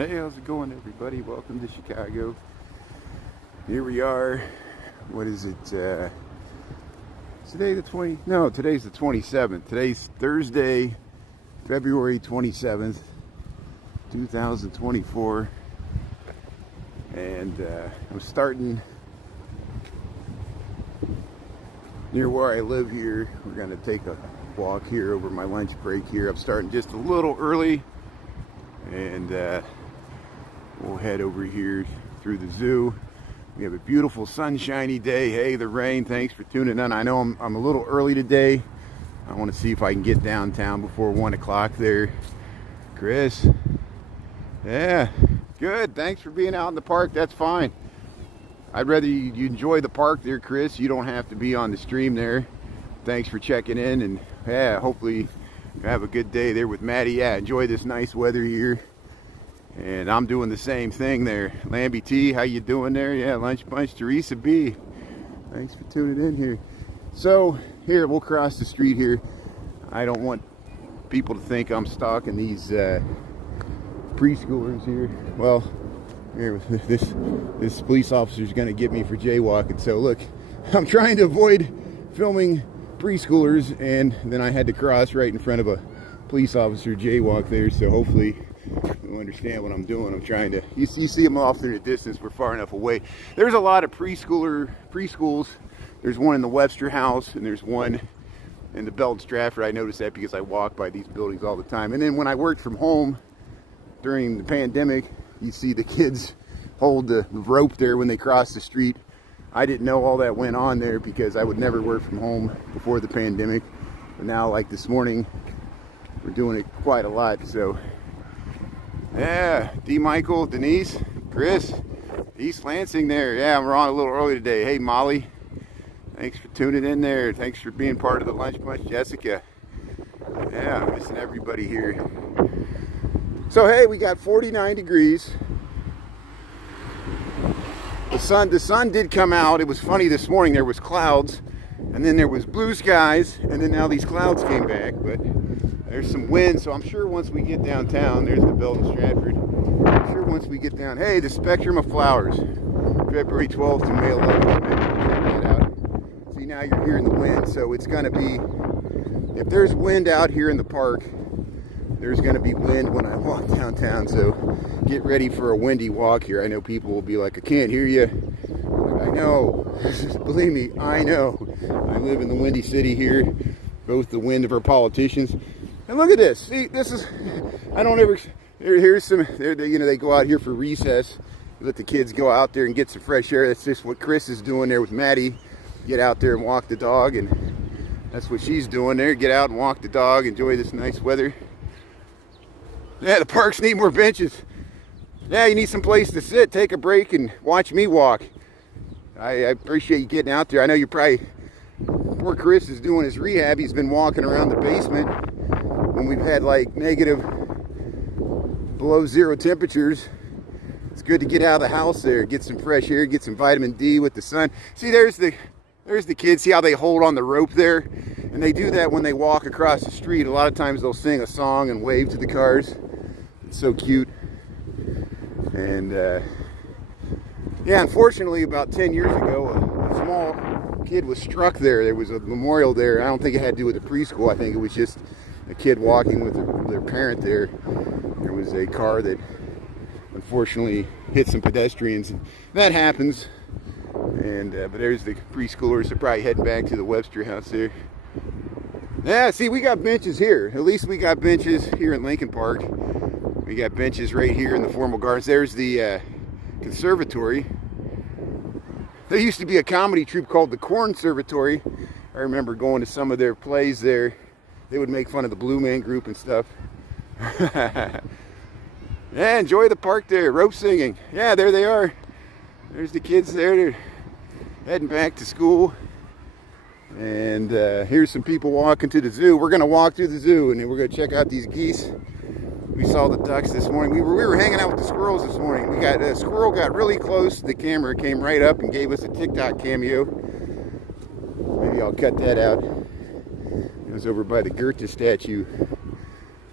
Hey, how's it going, everybody? Welcome to Chicago. Here we are. What is it? Today the 20? No, today's the 27th. Today's Thursday, February 27th, 2024. And I'm starting near where I live here. We're going to take a walk here over my lunch break here. I'm starting just a little early. And we'll head over here through the zoo. We have a beautiful sunshiny day. Hey, the rain, thanks for tuning in. I know I'm a little early today. I want to see if I can get downtown before 1 o'clock there. Chris? Yeah, good. Thanks for being out in the park. That's fine. I'd rather you enjoy the park there, Chris. You don't have to be on the stream there. Thanks for checking in, and yeah, hopefully you have a good day there with Maddie. Yeah, enjoy this nice weather here. And I'm doing the same thing there. Lambie T, how you doing there? Yeah, Lunch Bunch, Teresa B. Thanks for tuning in here. So, here, we'll cross the street here. I don't want people to think I'm stalking these preschoolers here. Well, here, this police officer's gonna get me for jaywalking. So look, I'm trying to avoid filming preschoolers, and then I had to cross right in front of a police officer jaywalk there. So hopefully you understand what I'm doing. I'm trying to, you see them off in the distance. We're far enough away. There's a lot of preschools. There's one in the Webster House, and there's one in the Belton Stratford. I noticed that because I walk by these buildings all the time. And then when I worked from home during the pandemic, you see the kids hold the rope there when they cross the street. I didn't know all that went on there because I would never work from home before the pandemic. But now, like this morning, we're doing it quite a lot. So yeah, D. Michael, Denise, Chris, East Lansing there. Yeah, we're on a little early today. Hey, Molly, thanks for tuning in there. Thanks for being part of the Lunch Bunch, Jessica. Yeah, I'm missing everybody here. So, hey, we got 49 degrees. The sun did come out. It was funny this morning. There was clouds, and then there was blue skies, and then now these clouds came back, but there's some wind, so I'm sure once we get downtown, there's the Belton Stratford. I'm sure once we get down, hey, the Spectrum of Flowers, February 12th to May 11th. Check that out. See, now you're hearing the wind, so it's going to be, if there's wind out here in the park, there's going to be wind when I walk downtown, so get ready for a windy walk here. I know people will be like, I can't hear you. Like, I know. Believe me, I know. I live in the Windy City here, both the wind of our politicians. And look at this. See, this is, I don't ever, here's some, they go out here for recess. Let the kids go out there and get some fresh air. That's just what Chris is doing there with Maddie. Get out there and walk the dog, and that's what she's doing there. Get out and walk the dog, enjoy this nice weather. Yeah, the parks need more benches. Yeah, you need some place to sit, take a break, and watch me walk. I appreciate you getting out there. I know you're probably, poor Chris is doing his rehab. He's been walking around the basement when we've had like negative below zero temperatures. It's good to get out of the house there, get some fresh air, get some vitamin D with the sun. See, there's the kids. See how they hold on the rope there? And they do that when they walk across the street. A lot of times they'll sing a song and wave to the cars. It's so cute. And yeah, unfortunately about 10 years ago, a small kid was struck there. There was a memorial there. I don't think it had to do with the preschool. I think it was just a kid walking with their parent there. There was a car that unfortunately hit some pedestrians. That happens. And but there's the preschoolers. They're probably heading back to the Webster House there. Yeah, see, we got benches here. At least we got benches here in Lincoln Park. We got benches right here in the formal gardens. There's the conservatory. There used to be a comedy troupe called the Cornservatory. I remember going to some of their plays there. They would make fun of the Blue Man Group and stuff. Yeah, enjoy the park there. Rope singing. Yeah, there they are. There's the kids there. They're heading back to school. And here's some people walking to the zoo. We're going to walk through the zoo, and then we're going to check out these geese. We saw the ducks this morning. We were hanging out with the squirrels this morning. We got a squirrel got really close. The camera came right up and gave us a TikTok cameo. Maybe I'll cut that out. It was over by the Goethe statue.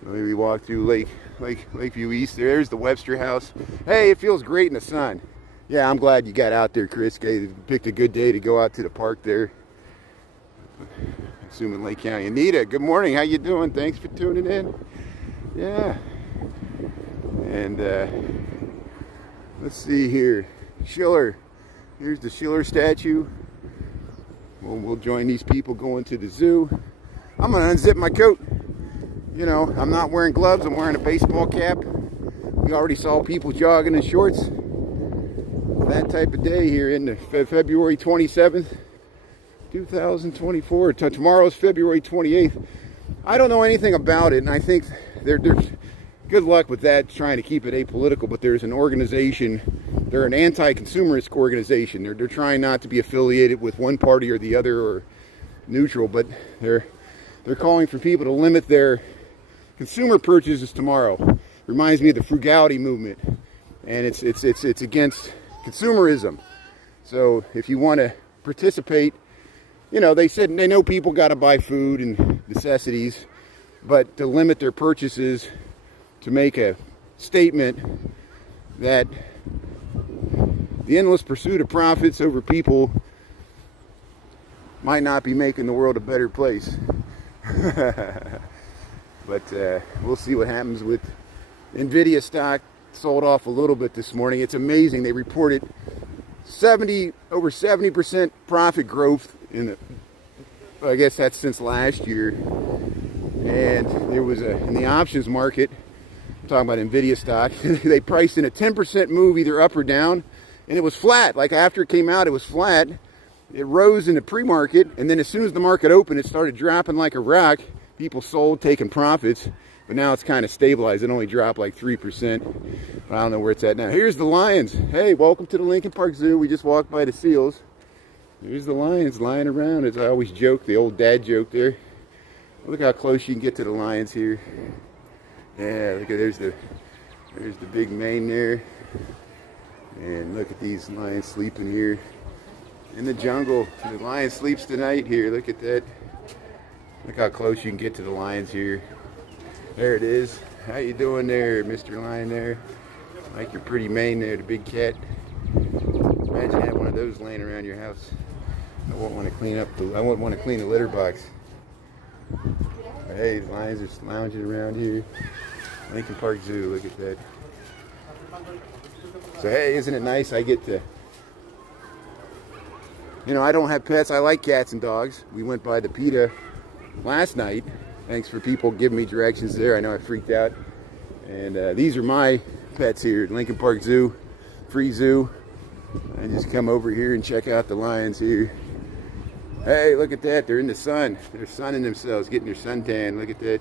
So maybe we walk through Lakeview East. There's the Webster House. Hey, it feels great in the sun. Yeah, I'm glad you got out there, Chris. You picked a good day to go out to the park there. Assuming Lake County. Anita, good morning. How you doing? Thanks for tuning in. Yeah. And let's see here. Schiller. Here's the Schiller statue. We'll join these people going to the zoo. I'm going to unzip my coat. You know, I'm not wearing gloves. I'm wearing a baseball cap. We already saw people jogging in shorts. That type of day here in the February 27th, 2024. Tomorrow's February 28th. I don't know anything about it, and I think there's good luck with that, trying to keep it apolitical, but there's an organization, they're an anti-consumerist organization. They're trying not to be affiliated with one party or the other or neutral, but they're calling for people to limit their consumer purchases tomorrow. Reminds me of the frugality movement, and it's against consumerism. So if you want to participate, you know, they said they know people got to buy food and necessities, but to limit their purchases, to make a statement that the endless pursuit of profits over people might not be making the world a better place. But we'll see what happens with Nvidia stock. Sold off a little bit this morning. It's amazing. They reported over 70% profit growth in the, I guess that's since last year. And there was in the options market, I'm talking about Nvidia stock, they priced in a 10% move either up or down, and it was flat. Like after it came out, it was flat. It rose in the pre-market, and then as soon as the market opened, it started dropping like a rock. People sold, taking profits. But now it's kind of stabilized. It only dropped like 3%. But I don't know where it's at now. Here's the lions. Hey, welcome to the Lincoln Park Zoo. We just walked by the seals. There's the lions lying around. As I always joke, the old dad joke there. Look how close you can get to the lions here. Yeah, look at there's the big mane there. And look at these lions sleeping here in the jungle. The lion sleeps tonight here. Look at that. Look how close you can get to the lions here. There it is. How you doing there, Mr. Lion there? I like your pretty mane there, the big cat. Imagine having one of those laying around your house. I wouldn't want to clean the litter box. Hey, the lions are lounging around here. Lincoln Park Zoo, look at that. So hey, isn't it nice? I get to, you know, I don't have pets. I like cats and dogs. We went by the PETA last night. Thanks for people giving me directions there. I know I freaked out. And these are my pets here at Lincoln Park Zoo, free zoo. I just come over here and check out the lions here. Hey, look at that. They're in the sun. They're sunning themselves, getting their suntan. Look at that.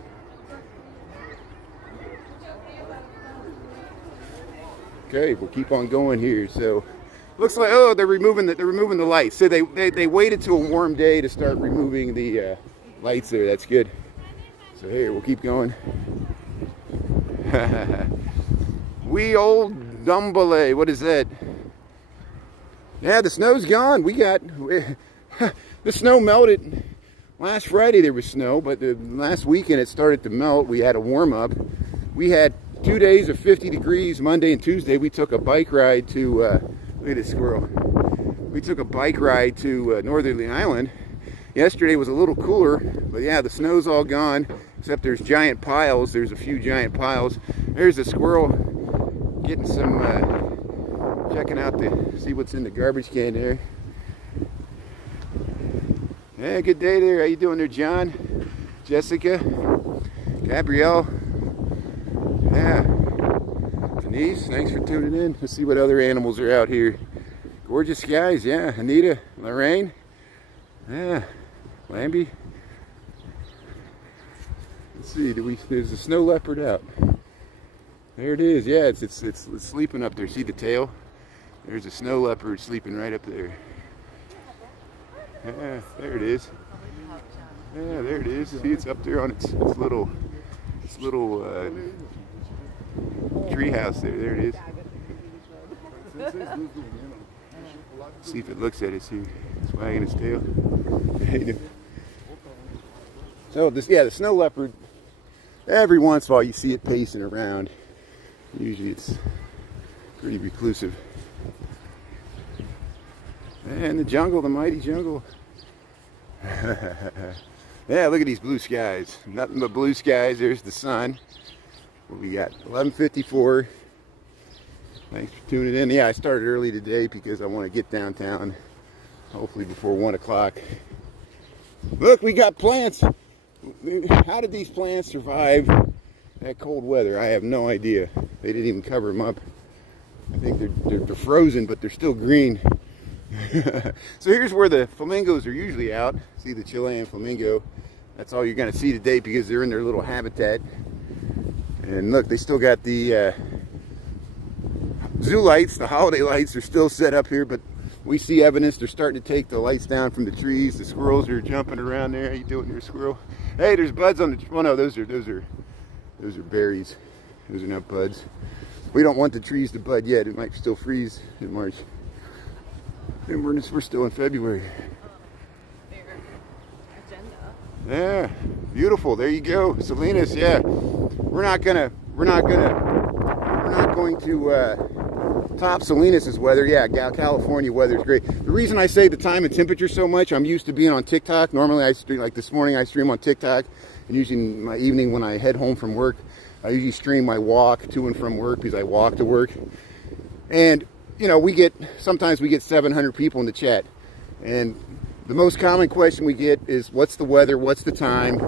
Okay, we'll keep on going here. So, looks like, oh, they're removing the lights. So they waited to a warm day to start removing the lights there. That's good. So here, we'll keep going. We old Dumbele. What is that? Yeah, the snow's gone. The snow melted. Last Friday there was snow, but the last weekend it started to melt. We had a warm up. We had 2 days of 50 degrees, Monday and Tuesday. We took a bike ride to, look at this squirrel. We took a bike ride to Northerly Island. Yesterday was a little cooler, but yeah, the snow's all gone, except there's giant piles. There's a few giant piles. There's a squirrel getting some, checking out see what's in the garbage can there. Yeah, good day there. How you doing there, John? Jessica? Gabrielle? Yeah. Denise, thanks for tuning in. Let's see what other animals are out here. Gorgeous skies, yeah. Anita, Lorraine? Yeah. Lambie? Let's see, there's a snow leopard out. There it is, yeah, it's sleeping up there. See the tail? There's a snow leopard sleeping right up there. Yeah, there it is. Yeah, there it is. See, it's up there on its little tree house there. There it is. See if it looks at us here. It's wagging its tail. So the snow leopard Every once in a while you see it pacing around. Usually it's pretty reclusive. And the jungle, the mighty jungle. Yeah, look at these blue skies. Nothing but blue skies. There's the sun. What we got? 11:54. Thanks for tuning in. Yeah, I started early today because I want to get downtown, hopefully before 1 o'clock. Look, we got plants. How did these plants survive that cold weather? I have no idea. They didn't even cover them up. I think they're frozen, but they're still green. So here's where the flamingos are usually out. See the Chilean flamingo. That's all you're going to see today because they're in their little habitat. And look, they still got the zoo lights. The holiday lights are still set up here, but we see evidence they're starting to take the lights down from the trees. The squirrels are jumping around there. How you doing there, squirrel? Hey, there's buds on the. Oh no, those are berries. Those are not buds. We don't want the trees to bud yet. It might still freeze in March. And we're still in February. Their agenda. Yeah, beautiful. There you go, Salinas. Yeah, we're not going to top Salinas' weather. Yeah, California weather is great. The reason I say the time and temperature so much, I'm used to being on TikTok. Normally I stream, like this morning I stream on TikTok, and usually in my evening when I head home from work, I usually stream my walk to and from work because I walk to work. And you know, sometimes we get 700 people in the chat, and the most common question we get is what's the weather, what's the time,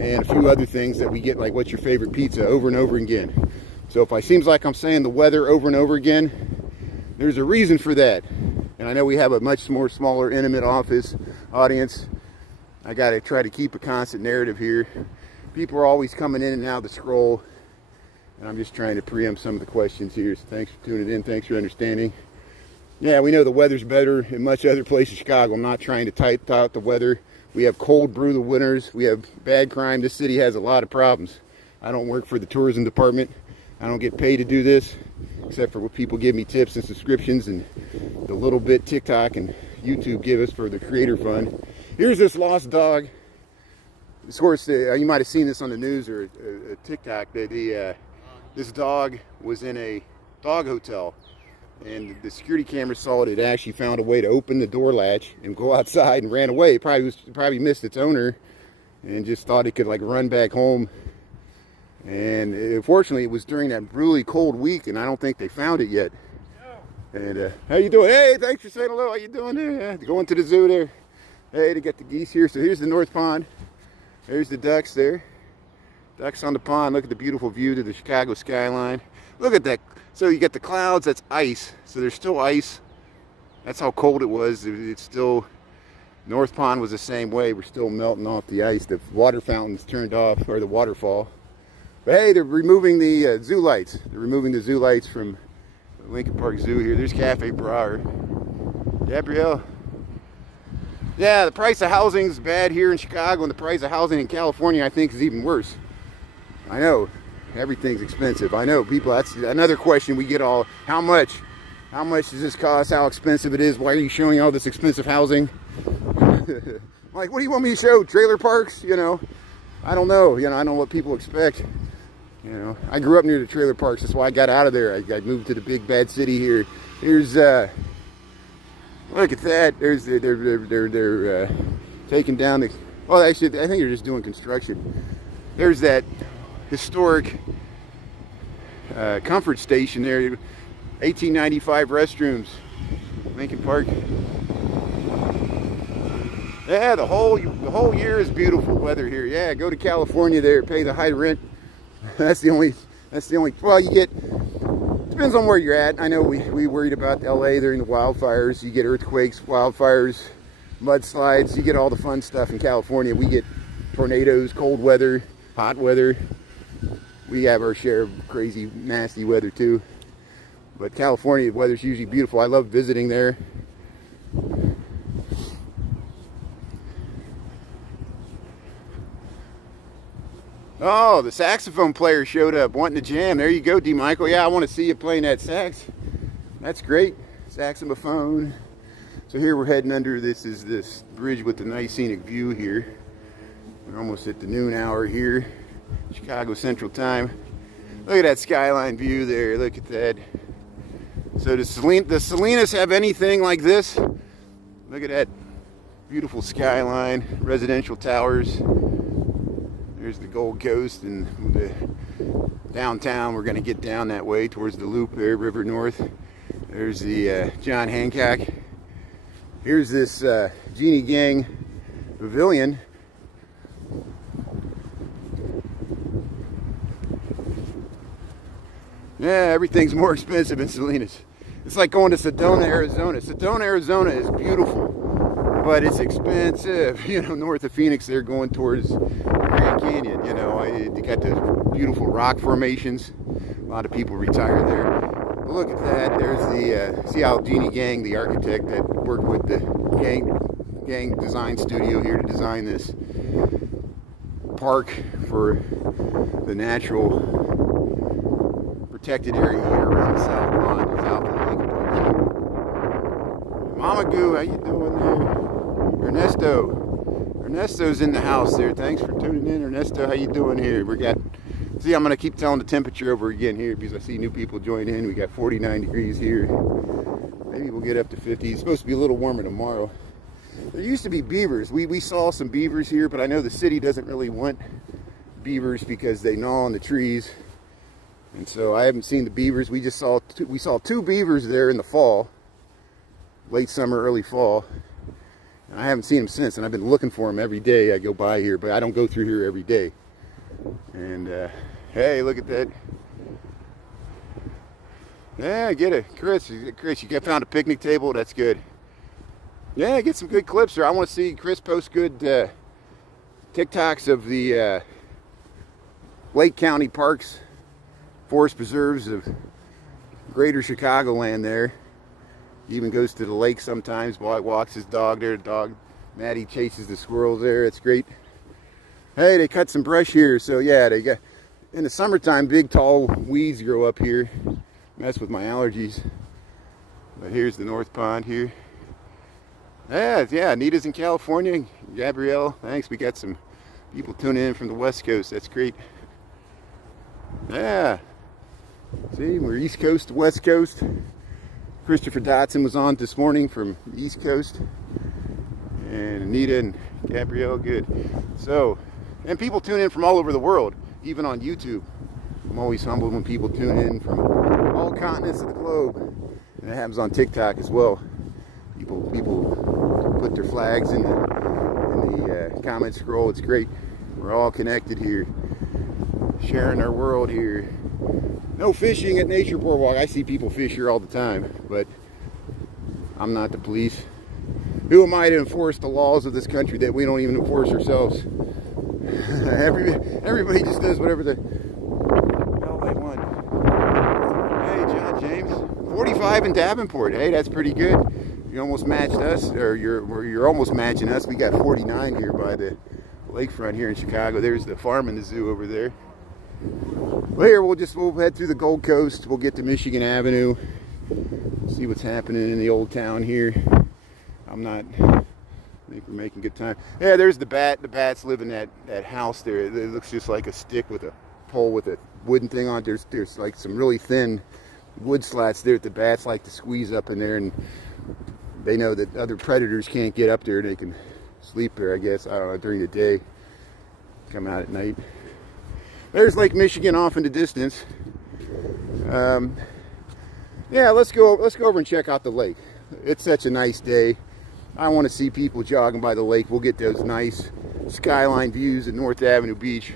and a few other things that we get, like what's your favorite pizza, over and over again. So if it seems like I'm saying the weather over and over again, there's a reason for that. And I know we have a much more smaller, intimate audience. I got to try to keep a constant narrative here. People are always coming in and out of the scroll, and I'm just trying to preempt some of the questions here. So thanks for tuning in. Thanks for understanding. Yeah, we know the weather's better in much other places in Chicago. I'm not trying to type out the weather. We have cold, brutal winters. We have bad crime. This city has a lot of problems. I don't work for the tourism department. I don't get paid to do this, except for what people give me tips and subscriptions and the little bit TikTok and YouTube give us for the creator fund. Here's this lost dog. Of course, you might have seen this on the news or TikTok. This dog was in a dog hotel, and the security camera saw it. It actually found a way to open the door latch and go outside and ran away. It probably missed its owner and just thought it could like run back home. And unfortunately, it was during that really cold week, and I don't think they found it yet. And how you doing? Hey, thanks for saying hello. How you doing there? Yeah, going to the zoo there. Hey, to get the geese here. So here's the North Pond. There's the ducks there. Ducks on the pond. Look at the beautiful view to the Chicago skyline. Look at that. So you get the clouds. That's ice. So there's still ice. That's how cold it was. It's still. North Pond was the same way. We're still melting off the ice. The water fountains turned off, or the waterfall. But hey, they're removing the zoo lights. They're removing the zoo lights from the Lincoln Park Zoo here. There's Cafe Brouwer. Gabrielle. Yeah, the price of housing is bad here in Chicago, and the price of housing in California, I think, is even worse. I know, everything's expensive. I know, people, that's another question we get all, how much? How much does this cost? How expensive it is? Why are you showing all this expensive housing? Like, what do you want me to show? Trailer parks? You know, I don't know. You know, I don't know what people expect. You know, I grew up near the trailer parks. That's why I got out of there. I moved to the big bad city here. Here's, look at that. There's, they're taking down the, well, actually, I think they're just doing construction. There's that historic comfort station there. 1895 restrooms. Lincoln Park. Yeah, the whole year is beautiful weather here. Yeah, go to California there, pay the high rent. That's the only, well, you get, depends on where you're at. I know we worried about LA during the wildfires. You get earthquakes, wildfires, mudslides. You get all the fun stuff in California. We get tornadoes, cold weather, hot weather. We have our share of crazy, nasty weather too. But California, the weather's usually beautiful. I love visiting there. Oh, the saxophone player showed up wanting to jam. There you go, D. Michael. Yeah, I want to see you playing that sax. That's great. Saxophone. So here we're heading under this bridge with the nice scenic view here. We're almost at the noon hour here. Chicago Central Time. Look at that skyline view there. Look at that. So does Salinas have anything like this? Look at that beautiful skyline, residential towers. There's the Gold Coast and the downtown. We're going to get down that way towards the Loop there, River North. There's the John Hancock. Here's this Genie Gang Pavilion. Yeah, everything's more expensive in Salinas. It's like going to Sedona, Arizona. Sedona, Arizona is beautiful, but it's expensive. You know, north of Phoenix, they're going towards Grand Canyon. You know, you got the beautiful rock formations. A lot of people retire there. But look at that. There's the see how Genie Gang, the architect that worked with the gang design studio here to design this park for the natural protected area here around the South Pond, south of the Lincoln Park. Mama Goo, how you doing there? Ernesto's in the house there. Thanks for tuning in, Ernesto. How you doing here? See, I'm gonna keep telling the temperature over again here because I see new people join in. We got 49 degrees here. Maybe we'll get up to 50. It's supposed to be a little warmer tomorrow. There used to be beavers. We saw some beavers here, but I know the city doesn't really want beavers because they gnaw on the trees. And so I haven't seen the beavers. We saw two beavers there in the fall, late summer, early fall. And I haven't seen them since, and I've been looking for them every day I go by here, but I don't go through here every day. And hey, look at that. Yeah, get it, Chris, you found a picnic table. That's good. Yeah, get some good clips there. I want to see Chris post good TikToks of the Lake County parks, forest preserves of greater Chicagoland there. He even goes to the lake sometimes, walks his dog there. The dog, Maddie, chases the squirrels there. It's great. Hey, they cut some brush here. So yeah, they got, in the summertime, big tall weeds grow up here. Mess with my allergies. But here's the North Pond here. Yeah, Anita's in California. Gabrielle, thanks. We got some people tuning in from the West Coast. That's great. Yeah. See, we're East Coast to West Coast. Christopher Dotson was on this morning from East Coast. And Anita and Gabrielle, good. So, and people tune in from all over the world, even on YouTube. I'm always humbled when people tune in from all continents of the globe. And it happens on TikTok as well. People put their flags in the comment scroll. It's great. We're all connected here, sharing our world here. No fishing at Nature Boardwalk. I see people fish here all the time, but I'm not the police. Who am I to enforce the laws of this country that we don't even enforce ourselves? Everybody just does whatever the hell they want. Hey, John James, 45 in Davenport. Hey, that's pretty good. You almost matched us, or you're almost matching us. We got 49 here by the lakefront here in Chicago. There's the farm and the zoo over there. Well, here we'll head through the Gold Coast. We'll get to Michigan Avenue. See what's happening in the old town here. I think we're making good time. Yeah, there's the bat. The bats live in that house there. It looks just like a stick with a pole with a wooden thing on it. There's like some really thin wood slats there that the bats like to squeeze up in there, and they know that other predators can't get up there and they can sleep there, I guess. I don't know, during the day. Come out at night. There's Lake Michigan off in the distance. Yeah, let's go over and check out the lake. It's such a nice day. I want to see people jogging by the lake. We'll get those nice skyline views at North Avenue Beach.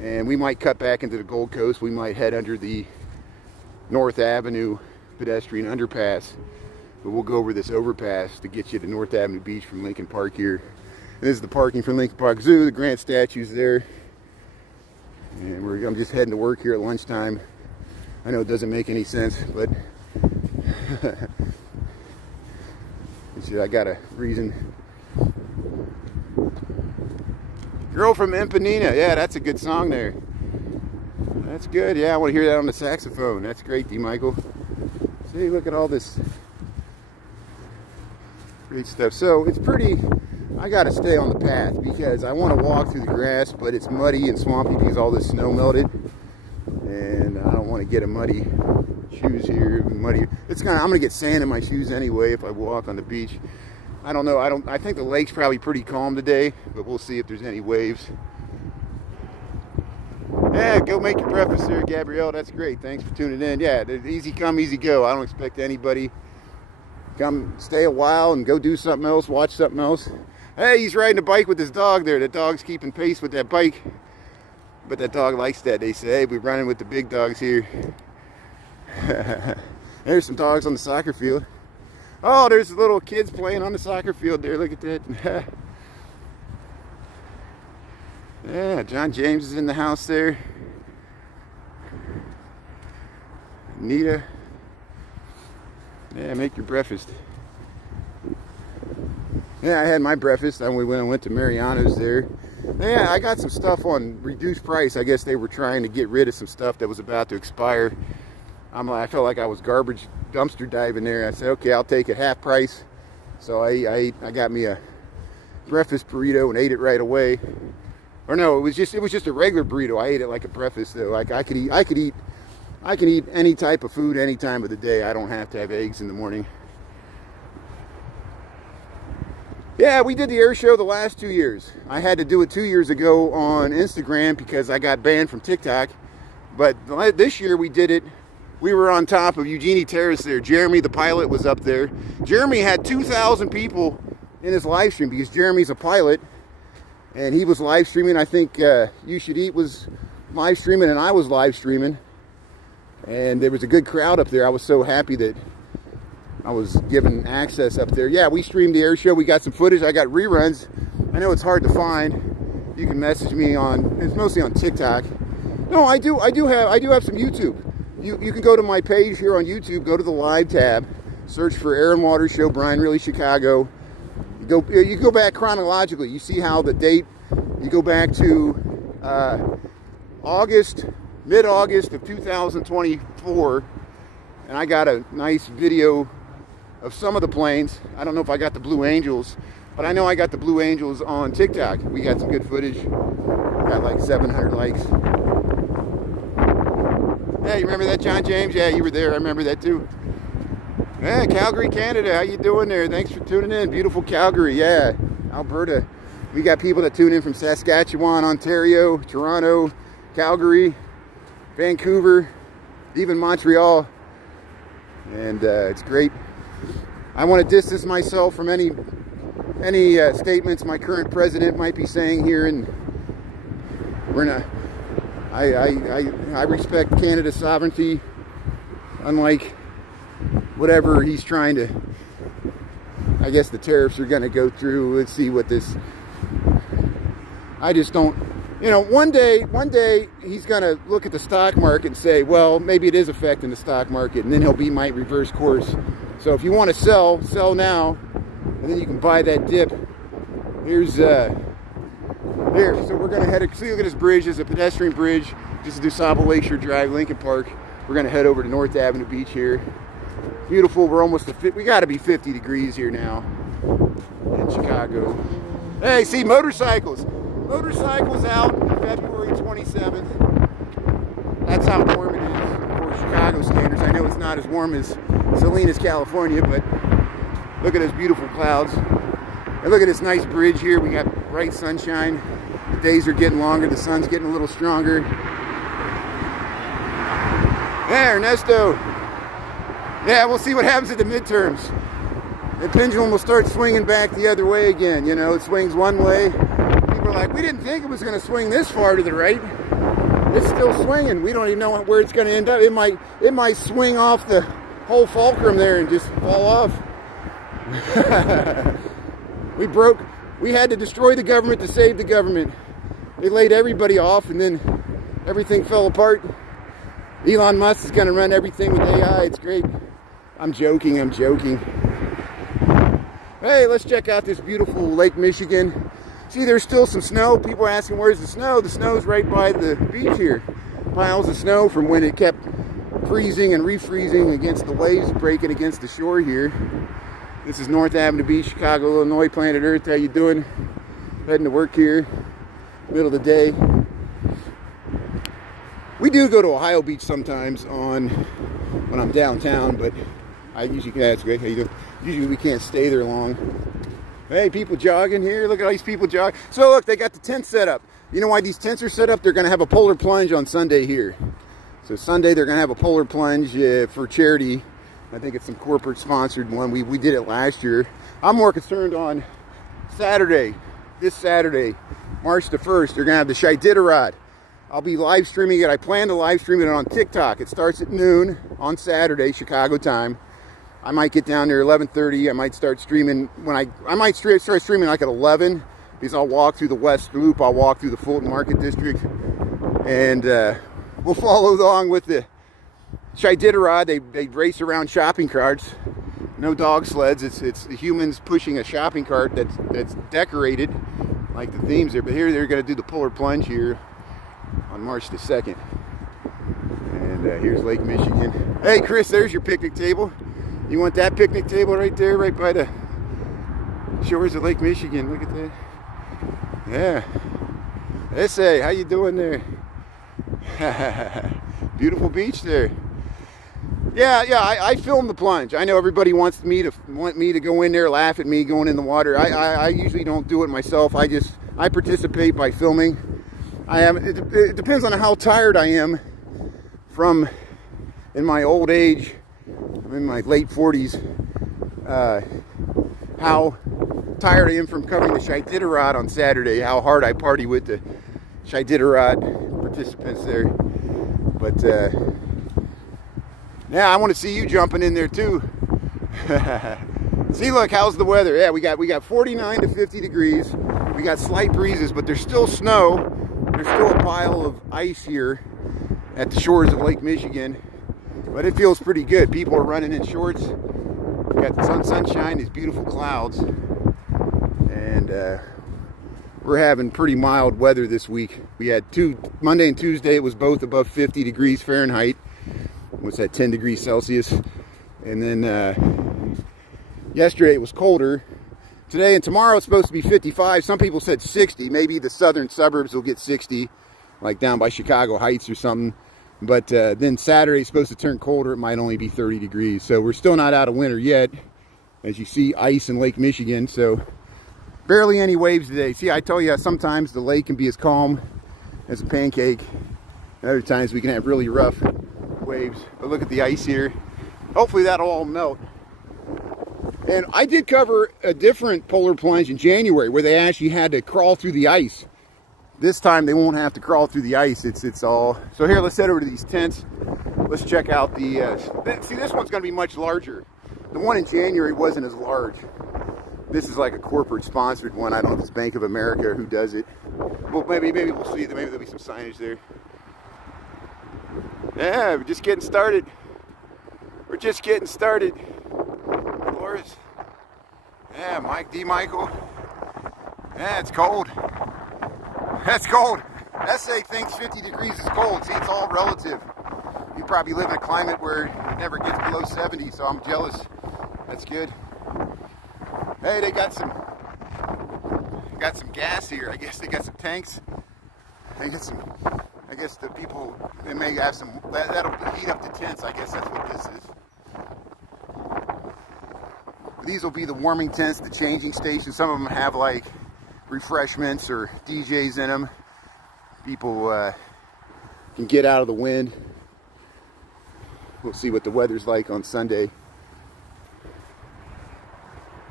And we might cut back into the Gold Coast. We might head under the North Avenue pedestrian underpass. But we'll go over this overpass to get you to North Avenue Beach from Lincoln Park here. And this is the parking for Lincoln Park Zoo. The Grant statue's there. And I'm just heading to work here at lunchtime. I know it doesn't make any sense, but I got a reason. Girl from Empanina. Yeah, that's a good song there. That's good. Yeah, I want to hear that on the saxophone. That's great, D. Michael. See, look at all this great stuff. So it's pretty, I gotta stay on the path because I want to walk through the grass, but it's muddy and swampy because all this snow melted, and I don't want to get a muddy shoes here. Muddy. I'm gonna get sand in my shoes anyway if I walk on the beach. I don't know. I think the lake's probably pretty calm today, but we'll see if there's any waves. Yeah, go make your breakfast there, Gabrielle. That's great. Thanks for tuning in. Yeah, easy come, easy go. I don't expect anybody come stay a while and go do something else, watch something else. Hey, he's riding a bike with his dog there. The dog's keeping pace with that bike, but that dog likes that. They say, hey, we're running with the big dogs here. There's some dogs on the soccer field. Oh, there's little kids playing on the soccer field there. Look at that. Yeah, John James is in the house there. Nita. Yeah, make your breakfast. Yeah, I had my breakfast. Then we went to Mariano's there. Yeah, I got some stuff on reduced price. I guess they were trying to get rid of some stuff that was about to expire. I felt like I was garbage dumpster diving there. I said, okay, I'll take it half price. So I got me a breakfast burrito and ate it right away. Or no, it was just a regular burrito. I ate it like a breakfast though. Like I can eat any type of food any time of the day. I don't have to have eggs in the morning. Yeah, we did the air show the last 2 years. I had to do it 2 years ago on Instagram because I got banned from TikTok. But this year we did it. We were on top of Eugenie Terrace there. Jeremy, the pilot, was up there. Jeremy had 2,000 people in his live stream because Jeremy's a pilot. And he was live streaming. I think You Should Eat was live streaming and I was live streaming. And there was a good crowd up there. I was so happy that I was given access up there. Yeah, we streamed the air show. We got some footage. I got reruns. I know it's hard to find. You can message me on, it's mostly on TikTok. No, I do have some YouTube. You can go to my page here on YouTube, go to the live tab, search for Air and Water Show, Brian Really Chicago. You go back chronologically. You see how the date, you go back to mid-August of 2024, and I got a nice video of some of the planes. I don't know if I got the Blue Angels, but I know I got the Blue Angels on TikTok. We got some good footage. Got like 700 likes. Yeah, you remember that, John James? Yeah, you were there. I remember that too. Yeah, Calgary, Canada. How you doing there? Thanks for tuning in. Beautiful Calgary. Yeah, Alberta. We got people that tune in from Saskatchewan, Ontario, Toronto, Calgary, Vancouver, even Montreal. And it's great. I want to distance myself from any statements my current president might be saying here, and we're not. I respect Canada's sovereignty, unlike whatever he's trying to. I guess the tariffs are going to go through. Let's see what this. I just don't. You know, one day he's going to look at the stock market and say, well, maybe it is affecting the stock market, and then might reverse course. So if you want to sell now, and then you can buy that dip. Here's there. So we're going to see, look at this bridge. There's a pedestrian bridge. This is DuSable Lakeshore Drive, Lincoln Park. We're going to head over to North Avenue Beach here. Beautiful. We're almost we got to be 50 degrees here now in Chicago. Hey, see motorcycles. Motorcycles out February 27th. That's how warm it is for Chicago standards. I know it's not as warm as Salinas, California, but look at those beautiful clouds. And look at this nice bridge here. We got bright sunshine. The days are getting longer. The sun's getting a little stronger. Hey, Ernesto. Yeah, we'll see what happens at the midterms. The pendulum will start swinging back the other way again. You know, it swings one way. People are like, we didn't think it was going to swing this far to the right. It's still swinging. We don't even know where it's going to end up. It might swing off the whole fulcrum there and just fall off. We had to destroy the government to save the government. They laid everybody off, and then everything fell apart. Elon Musk is going to run everything with AI. It's great. I'm joking. Hey, let's check out this beautiful Lake Michigan. See, there's still some snow. People are asking, where's the snow? The snow's right by the beach here. Piles of snow from when it kept freezing and refreezing against the waves breaking against the shore here. This is North Avenue Beach, Chicago, Illinois, planet Earth. How you doing? Heading to work here, middle of the day. We do go to Ohio Beach sometimes when I'm downtown, but I usually, that's good. How you doing? Usually we can't stay there long. Hey, people jogging here. Look at all these people jogging. So look, they got the tent set up. You know why these tents are set up? They're going to have a polar plunge on Sunday here. So Sunday they're going to have a polar plunge for charity. I think it's some corporate sponsored one. We did it last year. I'm more concerned on Saturday. This Saturday, March the 1st, they're going to have the Iditarod. I'll be live streaming it. I plan to live stream it on TikTok. It starts at noon on Saturday, Chicago time. I might get down there 11:30. I might start streaming I might start streaming like at 11, because I'll walk through the West Loop. I'll walk through the Fulton Market District, and we'll follow along with the Iditarod. They race around shopping carts. No dog sleds. It's the humans pushing a shopping cart that's decorated like the themes there. But here they're going to do the polar plunge here on March the 2nd. And here's Lake Michigan. Hey Chris, there's your picnic table. You want that picnic table right there, right by the shores of Lake Michigan. Look at that. Yeah. Essay, how you doing there? Beautiful beach there. Yeah, I filmed the plunge. I know everybody wants me to go in there, laugh at me going in the water. I usually don't do it myself. I participate by filming. It depends on how tired I am from, in my old age, I'm in my late 40s, how tired I am from covering the Iditarod on Saturday, how hard I party with the Iditarod participants there. But yeah, I want to see you jumping in there too. See, look, how's the weather? Yeah, we got 49 to 50 degrees. We got slight breezes, but there's still snow. There's still a pile of ice here at the shores of Lake Michigan, but it feels pretty good. People are running in shorts. We got the sunshine, these beautiful clouds, and we're having pretty mild weather this week. We had Monday and Tuesday. It was both above 50 degrees Fahrenheit. What's that, 10 degrees Celsius? And then yesterday it was colder. Today and tomorrow it's supposed to be 55. Some people said 60. Maybe the southern suburbs will get 60, like down by Chicago Heights or something. But then Saturday's supposed to turn colder. It might only be 30 degrees. So we're still not out of winter yet. As you see, ice in Lake Michigan. So barely any waves today. See, I tell you, sometimes the lake can be as calm as a pancake. Other times we can have really rough waves. But look at the ice here. Hopefully that'll all melt. And I did cover a different polar plunge in January where they actually had to crawl through the ice. This time they won't have to crawl through the ice. It's all. So here, let's head over to these tents. Let's check out the. See, this one's going to be much larger. The one in January wasn't as large. This is like a corporate sponsored one. I don't know if it's Bank of America or who does it. Well, maybe we'll see. Maybe there'll be some signage there. Yeah, we're just getting started. We're just getting started. Dolores. Yeah, Mike D. Michael. Yeah, it's cold. That's cold. SA thinks 50 degrees is cold. See, it's all relative. You probably live in a climate where it never gets below 70, so I'm jealous. That's good. Hey, they got some gas here. I guess they got some tanks. They got some. I guess the people, they may have some. That'll heat up the tents. I guess that's what this is. These will be the warming tents, the changing stations. Some of them have like refreshments or DJs in them. People can get out of the wind. We'll see what the weather's like on Sunday.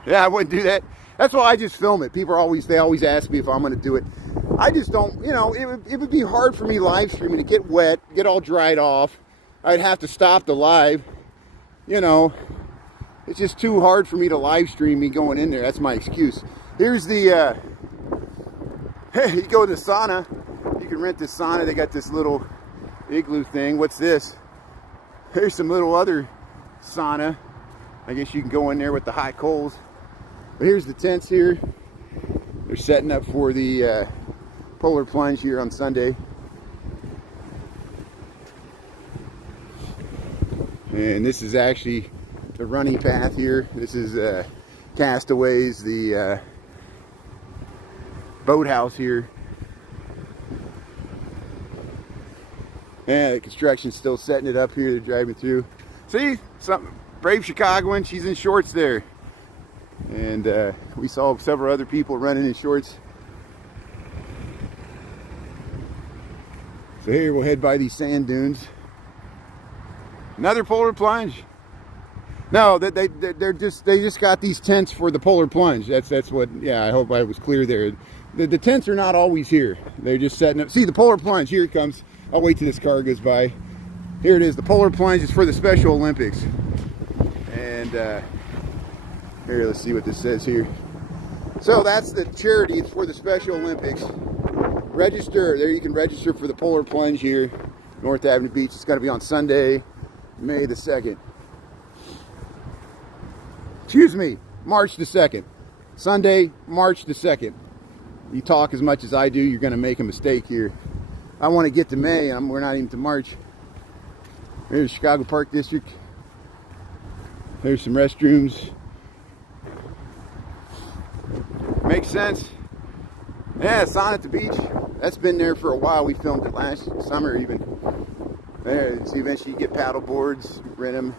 Yeah, I wouldn't do that. That's why I just film it. People they always ask me if I'm going to do it. I just don't, it would be hard for me live streaming to get wet, get all dried off. I'd have to stop the live. It's just too hard for me to live stream me going in there. That's my excuse. Here's the, you go to the sauna. You can rent this sauna. They got this little igloo thing. What's this? Here's some little other sauna. I guess you can go in there with the hot coals. But here's the tents here. They're setting up for the polar plunge here on Sunday. And this is actually the running path here. This is Castaways, the boathouse here. Yeah, the construction's still setting it up here. They're driving through. See, some brave Chicagoan. She's in shorts there, and we saw several other people running in shorts. So here we'll head by these sand dunes. Another polar plunge. No, they just got these tents for the polar plunge. That's what. Yeah, I hope I was clear there. The tents are not always here. They're just setting up. See the polar plunge. Here it comes. I'll wait till this car goes by. Here it is. The polar plunge is for the Special Olympics. And here, let's see what this says here. So that's the charity. It's for the Special Olympics. Register. There you can register for the polar plunge here, North Avenue Beach. It's going to be on Sunday, May the 2nd. Excuse me, March the 2nd. Sunday, March the 2nd. You talk as much as I do, you're going to make a mistake here. I want to get to May, and we're not even to March. There's Chicago Park District. There's some restrooms. Makes sense. Yeah, Sauna at the beach. That's been there for a while. We filmed it last summer even. There, so eventually you get paddle boards, rent them.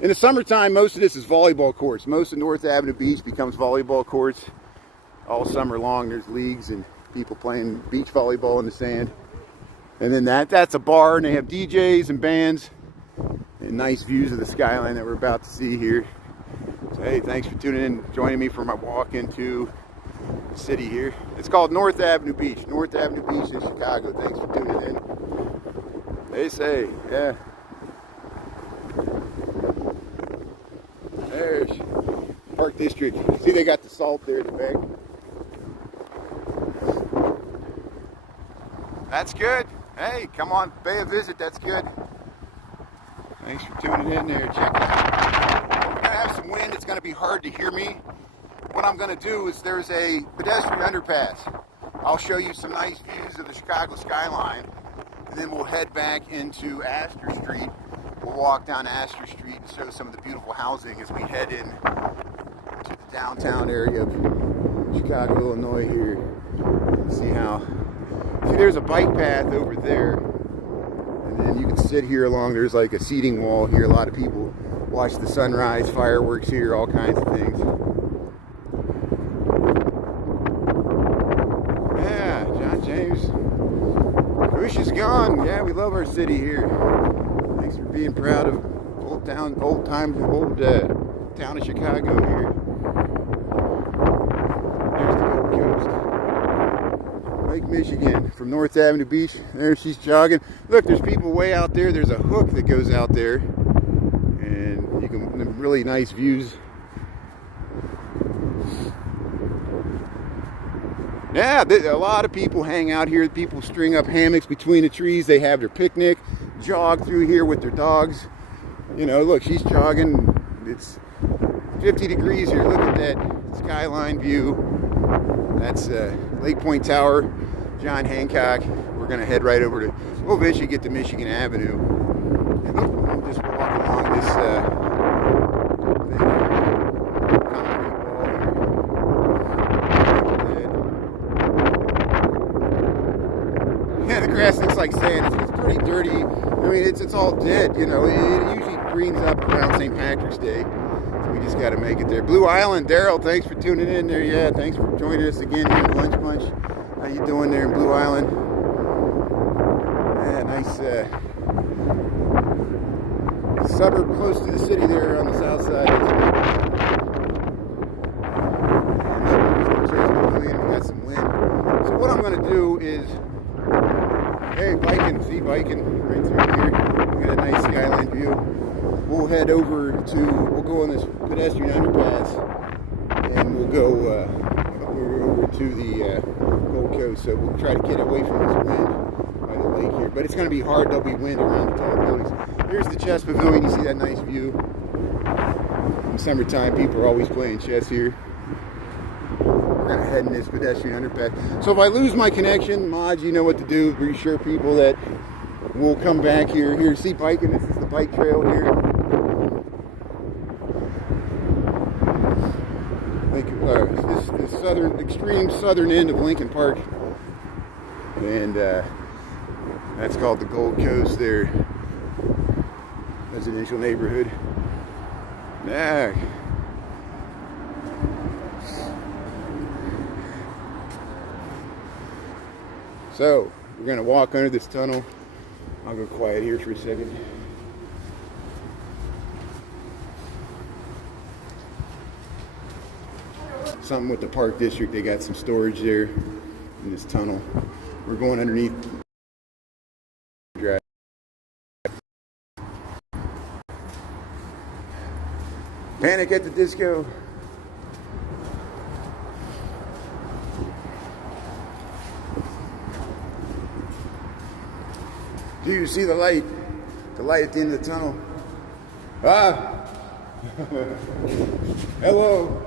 In the summertime, most of this is volleyball courts. Most of North Avenue Beach becomes volleyball courts. All summer long, there's leagues and people playing beach volleyball in the sand. And then that's a bar, and they have DJs and bands. And nice views of the skyline that we're about to see here. So hey, thanks for tuning in, joining me for my walk into the city here. It's called North Avenue Beach. North Avenue Beach in Chicago. Thanks for tuning in. They say, yeah. There's Park District. See, they got the salt there at the back. That's good. Hey, come on, pay a visit. That's good. Thanks for tuning in there. Check it out. We're going to have some wind. It's going to be hard to hear me. What I'm going to do is there's a pedestrian underpass. I'll show you some nice views of the Chicago skyline. And then we'll head back into Astor Street. We'll walk down Astor Street and show some of the beautiful housing as we head in to the downtown area of Chicago, Illinois here. See how... See, there's a bike path over there, and then you can sit here along. There's like a seating wall here. A lot of people watch the sunrise, fireworks here, all kinds of things. Yeah, John James. Bush is gone. Yeah, we love our city here. Thanks for being proud of old town of Chicago here. There's the Gold Coast. Lake Michigan from North Avenue Beach. There she's jogging. Look, there's people way out there. There's a hook that goes out there, and you can really nice views. Yeah, a lot of people hang out here. People string up hammocks between the trees. They have their picnic, jog through here with their dogs. You know, look, she's jogging. It's 50 degrees here. Look at that skyline view. That's Lake Point Tower, John Hancock. We're going to head right over to, we'll eventually get to Michigan Avenue. And I'm just walking along this concrete wall here. Yeah, the grass looks like sand. It's pretty dirty. I mean, it's all dead, you know. It usually greens up around St. Patrick's Day. We just got to make it there. Blue Island, Daryl, thanks for tuning in there. Yeah, thanks for joining us again here in Lunch Bunch. How you doing there in Blue Island? Yeah, nice suburb close to the city there on the south side. We got some wind. So what I'm going to do is, hey, biking, see biking right through here. We got a nice skyline view. We'll head over to, we'll go on this pedestrian underpass, and we'll go over to the Gold Coast. So we'll try to get away from this wind by the lake here. But it's going to be hard. There'll be wind around the tall buildings. Here's the chess pavilion. You see that nice view. In summertime, people are always playing chess here. We're going to head in this pedestrian underpass. So if I lose my connection, mods, you know what to do. Reassure people that we'll come back here. Here, see biking. This is the bike trail here. extreme southern end of Lincoln Park, and that's called the Gold Coast there, residential neighborhood. Yeah. So we're gonna walk under this tunnel. I'll go quiet here for a second. Something with the park district, they got some storage there in this tunnel. We're going underneath. Panic at the Disco. Do you see the light? The light at the end of the tunnel. Ah! Hello!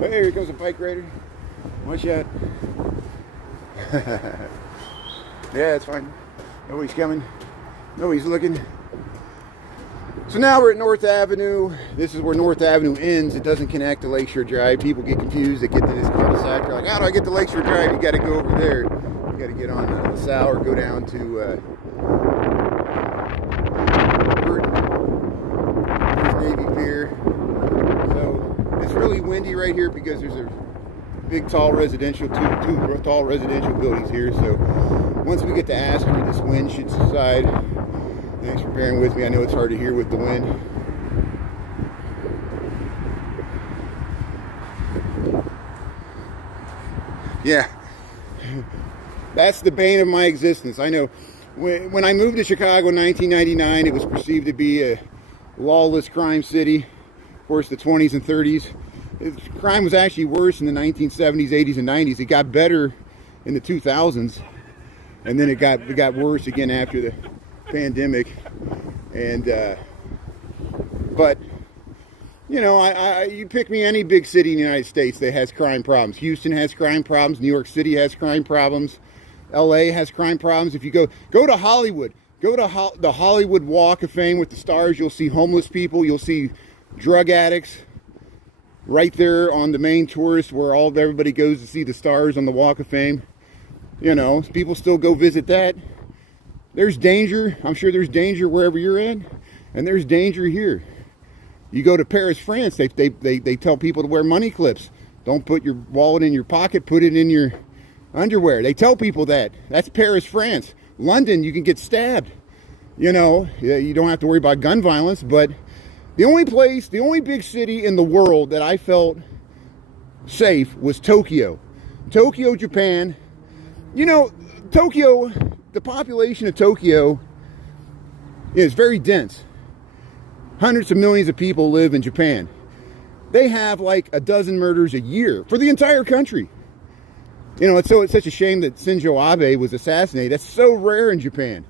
Hey, here comes a bike rider. Watch out. Yeah, it's fine. Nobody's coming. Nobody's looking. So now we're at North Avenue. This is where North Avenue ends. It doesn't connect to Lakeshore Drive. People get confused. They get to this cul-de-sac. They're like, how do I get to Lakeshore Drive? You got to go over there. You got to get on LaSalle or go down to Navy Pier. So it's really windy right here because there's a big, tall residential, two tall residential buildings here. So once we get to Astor, this wind should subside. Thanks for bearing with me. I know it's hard to hear with the wind. Yeah. That's the bane of my existence. I know when I moved to Chicago in 1999, it was perceived to be a lawless crime city. Of course, the 20s and 30s. Crime was actually worse in the 1970s, 80s, and 90s. It got better in the 2000s. And then it got worse again after the pandemic. And but you know, you pick me any big city in the United States that has crime problems. Houston has crime problems. New York City has crime problems. LA has crime problems. If you go to Hollywood, go to the Hollywood Walk of Fame with the stars, you'll see homeless people, you'll see drug addicts right there on the main tourist where everybody goes to see the stars on the Walk of Fame. You know, people still go visit that. There's danger. I'm sure there's danger wherever you're in, and there's danger here. You go to Paris, France, they tell people to wear money clips. Don't put your wallet in your pocket, put it in your underwear. They tell people that. That's Paris, France. London, you can get stabbed. You know, you don't have to worry about gun violence, but the only big city in the world that I felt safe was Tokyo. Tokyo, Japan. You know, Tokyo, the population of Tokyo is very dense. Hundreds of millions of people live in Japan. They have like a dozen murders a year for the entire country. You know, it's such a shame that Shinzo Abe was assassinated. That's so rare in Japan.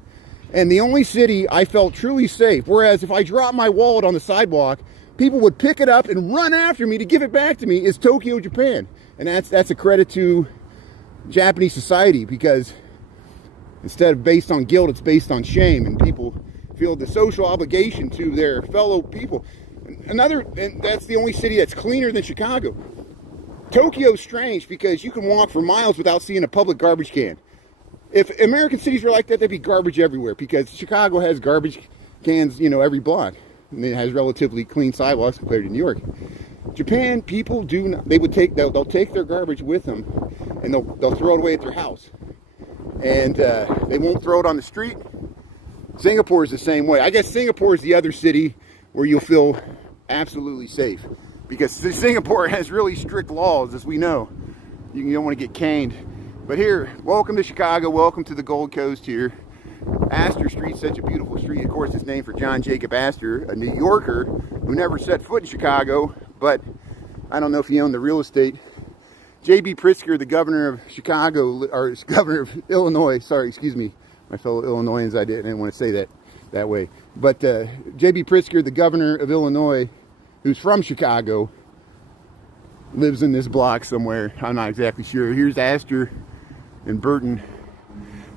And the only city I felt truly safe, whereas if I dropped my wallet on the sidewalk, people would pick it up and run after me to give it back to me, is Tokyo, Japan. And that's a credit to Japanese society, because instead of based on guilt, it's based on shame, and people feel the social obligation to their fellow people. And that's the only city that's cleaner than Chicago. Tokyo's strange because you can walk for miles without seeing a public garbage can. If American cities were like that, there'd be garbage everywhere, because Chicago has garbage cans, you know, every block. And it has relatively clean sidewalks compared to New York. Japan, people do not, they'll take their garbage with them, and they'll throw it away at their house. And they won't throw it on the street. Singapore is the same way. I guess Singapore is the other city where you'll feel absolutely safe, because Singapore has really strict laws, as we know. You don't want to get caned. But here, welcome to Chicago, welcome to the Gold Coast here. Astor Street's such a beautiful street. Of course, it's named for John Jacob Astor, a New Yorker who never set foot in Chicago, but I don't know if he owned the real estate. J.B. Pritzker, the governor of Chicago, or governor of Illinois, sorry, excuse me, my fellow Illinoisans, I didn't want to say that way. But J.B. Pritzker, the governor of Illinois, who's from Chicago, lives in this block somewhere. I'm not exactly sure. Here's Astor and Burton.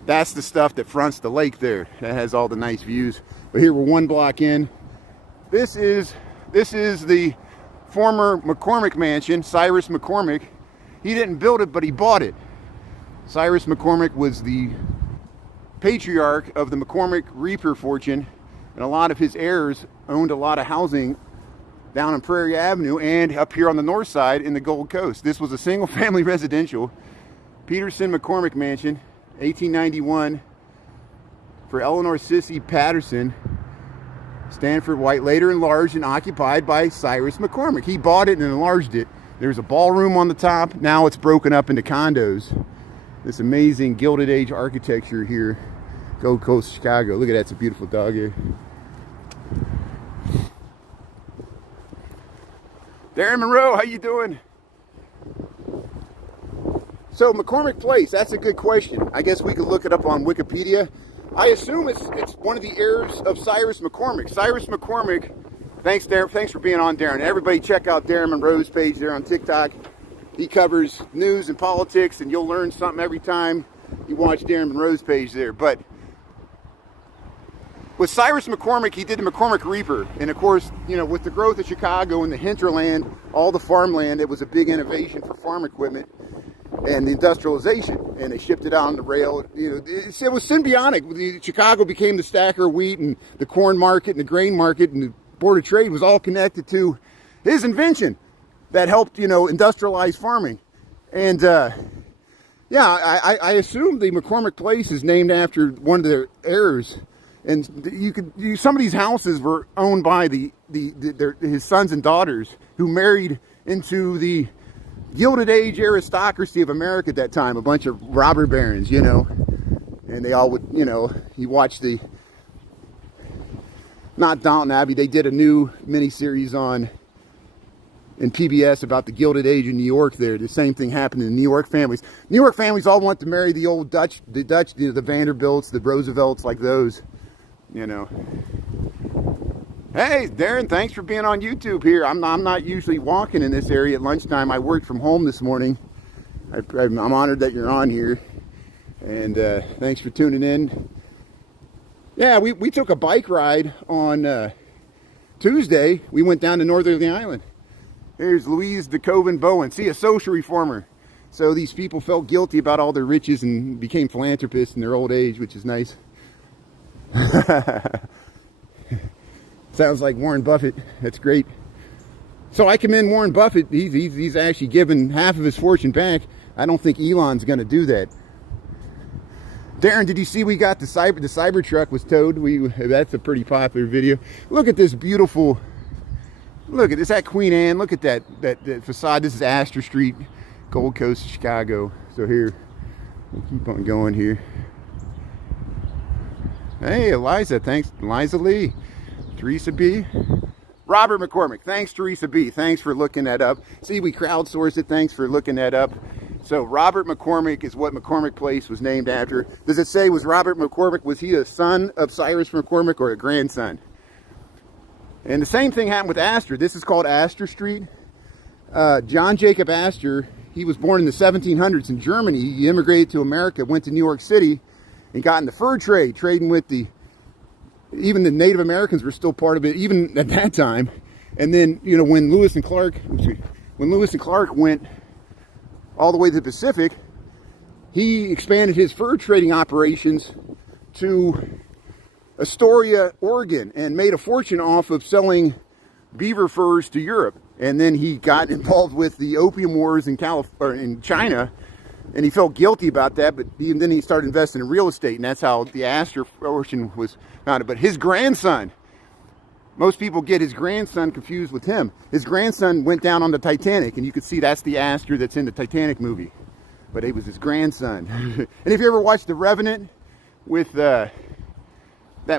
That's the stuff that fronts the lake there. That has all the nice views. But here we're one block in. This is the former McCormick mansion, Cyrus McCormick. He didn't build it, but he bought it. Cyrus McCormick was the patriarch of the McCormick Reaper fortune, and a lot of his heirs owned a lot of housing down on Prairie Avenue and up here on the north side in the Gold Coast. This was a single family residential Peterson McCormick mansion, 1891, for Eleanor Sissy Patterson, Stanford White, later enlarged and occupied by Cyrus McCormick. He bought it and enlarged it. There's a ballroom on the top. Now it's broken up into condos. This amazing Gilded Age architecture here, Gold Coast, Chicago. Look at that, it's a beautiful dog here. Darren Monroe, how you doing? So McCormick Place, that's a good question. I guess we could look it up on Wikipedia. I assume it's one of the heirs of Cyrus McCormick. Cyrus McCormick, thanks Darren, thanks for being on, Darren. Everybody check out Darren Monroe's page there on TikTok. He covers news and politics, and you'll learn something every time you watch Darren Monroe's page there. But with Cyrus McCormick, he did the McCormick Reaper. And of course, you know, with the growth of Chicago and the hinterland, all the farmland, it was a big innovation for farm equipment and the industrialization. And they shipped it out on the rail. You know, it was symbiotic. Chicago became the stacker of wheat, and the corn market and the grain market and the Board of Trade was all connected to his invention that helped, you know, industrialize farming. And yeah, I assume the McCormick Place is named after one of their heirs. And some of these houses were owned by his sons and daughters, who married into the Gilded Age aristocracy of America at that time, a bunch of robber barons, you know. And they all would, you know, you watch not Downton Abbey, they did a new miniseries in PBS about the Gilded Age in New York there. The same thing happened in New York families. New York families all want to marry the old Dutch, the Vanderbilts, the Roosevelts, like those, you know. Hey, Darren, thanks for being on YouTube here. I'm not usually walking in this area at lunchtime. I worked from home this morning. I'm honored that you're on here. And thanks for tuning in. Yeah, we took a bike ride on Tuesday. We went down to Northerly Island. There's Louise DeCoven Bowen. See, a social reformer. So these people felt guilty about all their riches and became philanthropists in their old age, which is nice. Sounds like Warren Buffett. That's great. So I commend Warren Buffett. He's actually given half of his fortune back. I don't think Elon's going to do that. Darren, did you see we got the Cybertruck was towed? That's a pretty popular video. Look at this beautiful. Look at this, that Queen Anne. Look at that facade. This is Astor Street, Gold Coast, Chicago. So here, we'll keep on going here. Hey, Eliza, thanks. Eliza Lee. Teresa B. Robert McCormick. Thanks, Teresa B. Thanks for looking that up. See, we crowdsourced it. Thanks for looking that up. So Robert McCormick is what McCormick Place was named after. Does it say, was Robert McCormick, was he a son of Cyrus McCormick or a grandson? And the same thing happened with Astor. This is called Astor Street. John Jacob Astor, he was born in the 1700s in Germany. He immigrated to America, went to New York City, and got in the fur trade, trading with even the Native Americans were still part of it, even at that time. And then, you know, when Lewis and Clark went all the way to the Pacific, he expanded his fur trading operations to Astoria, Oregon, and made a fortune off of selling beaver furs to Europe. And then he got involved with the opium wars in China, and he felt guilty about that, but then he started investing in real estate, and that's how the Astor fortune was founded. But his grandson, most people get his grandson confused with him. His grandson went down on the Titanic, and you can see that's the Astor that's in the Titanic movie. But it was his grandson. And if you ever watched The Revenant with that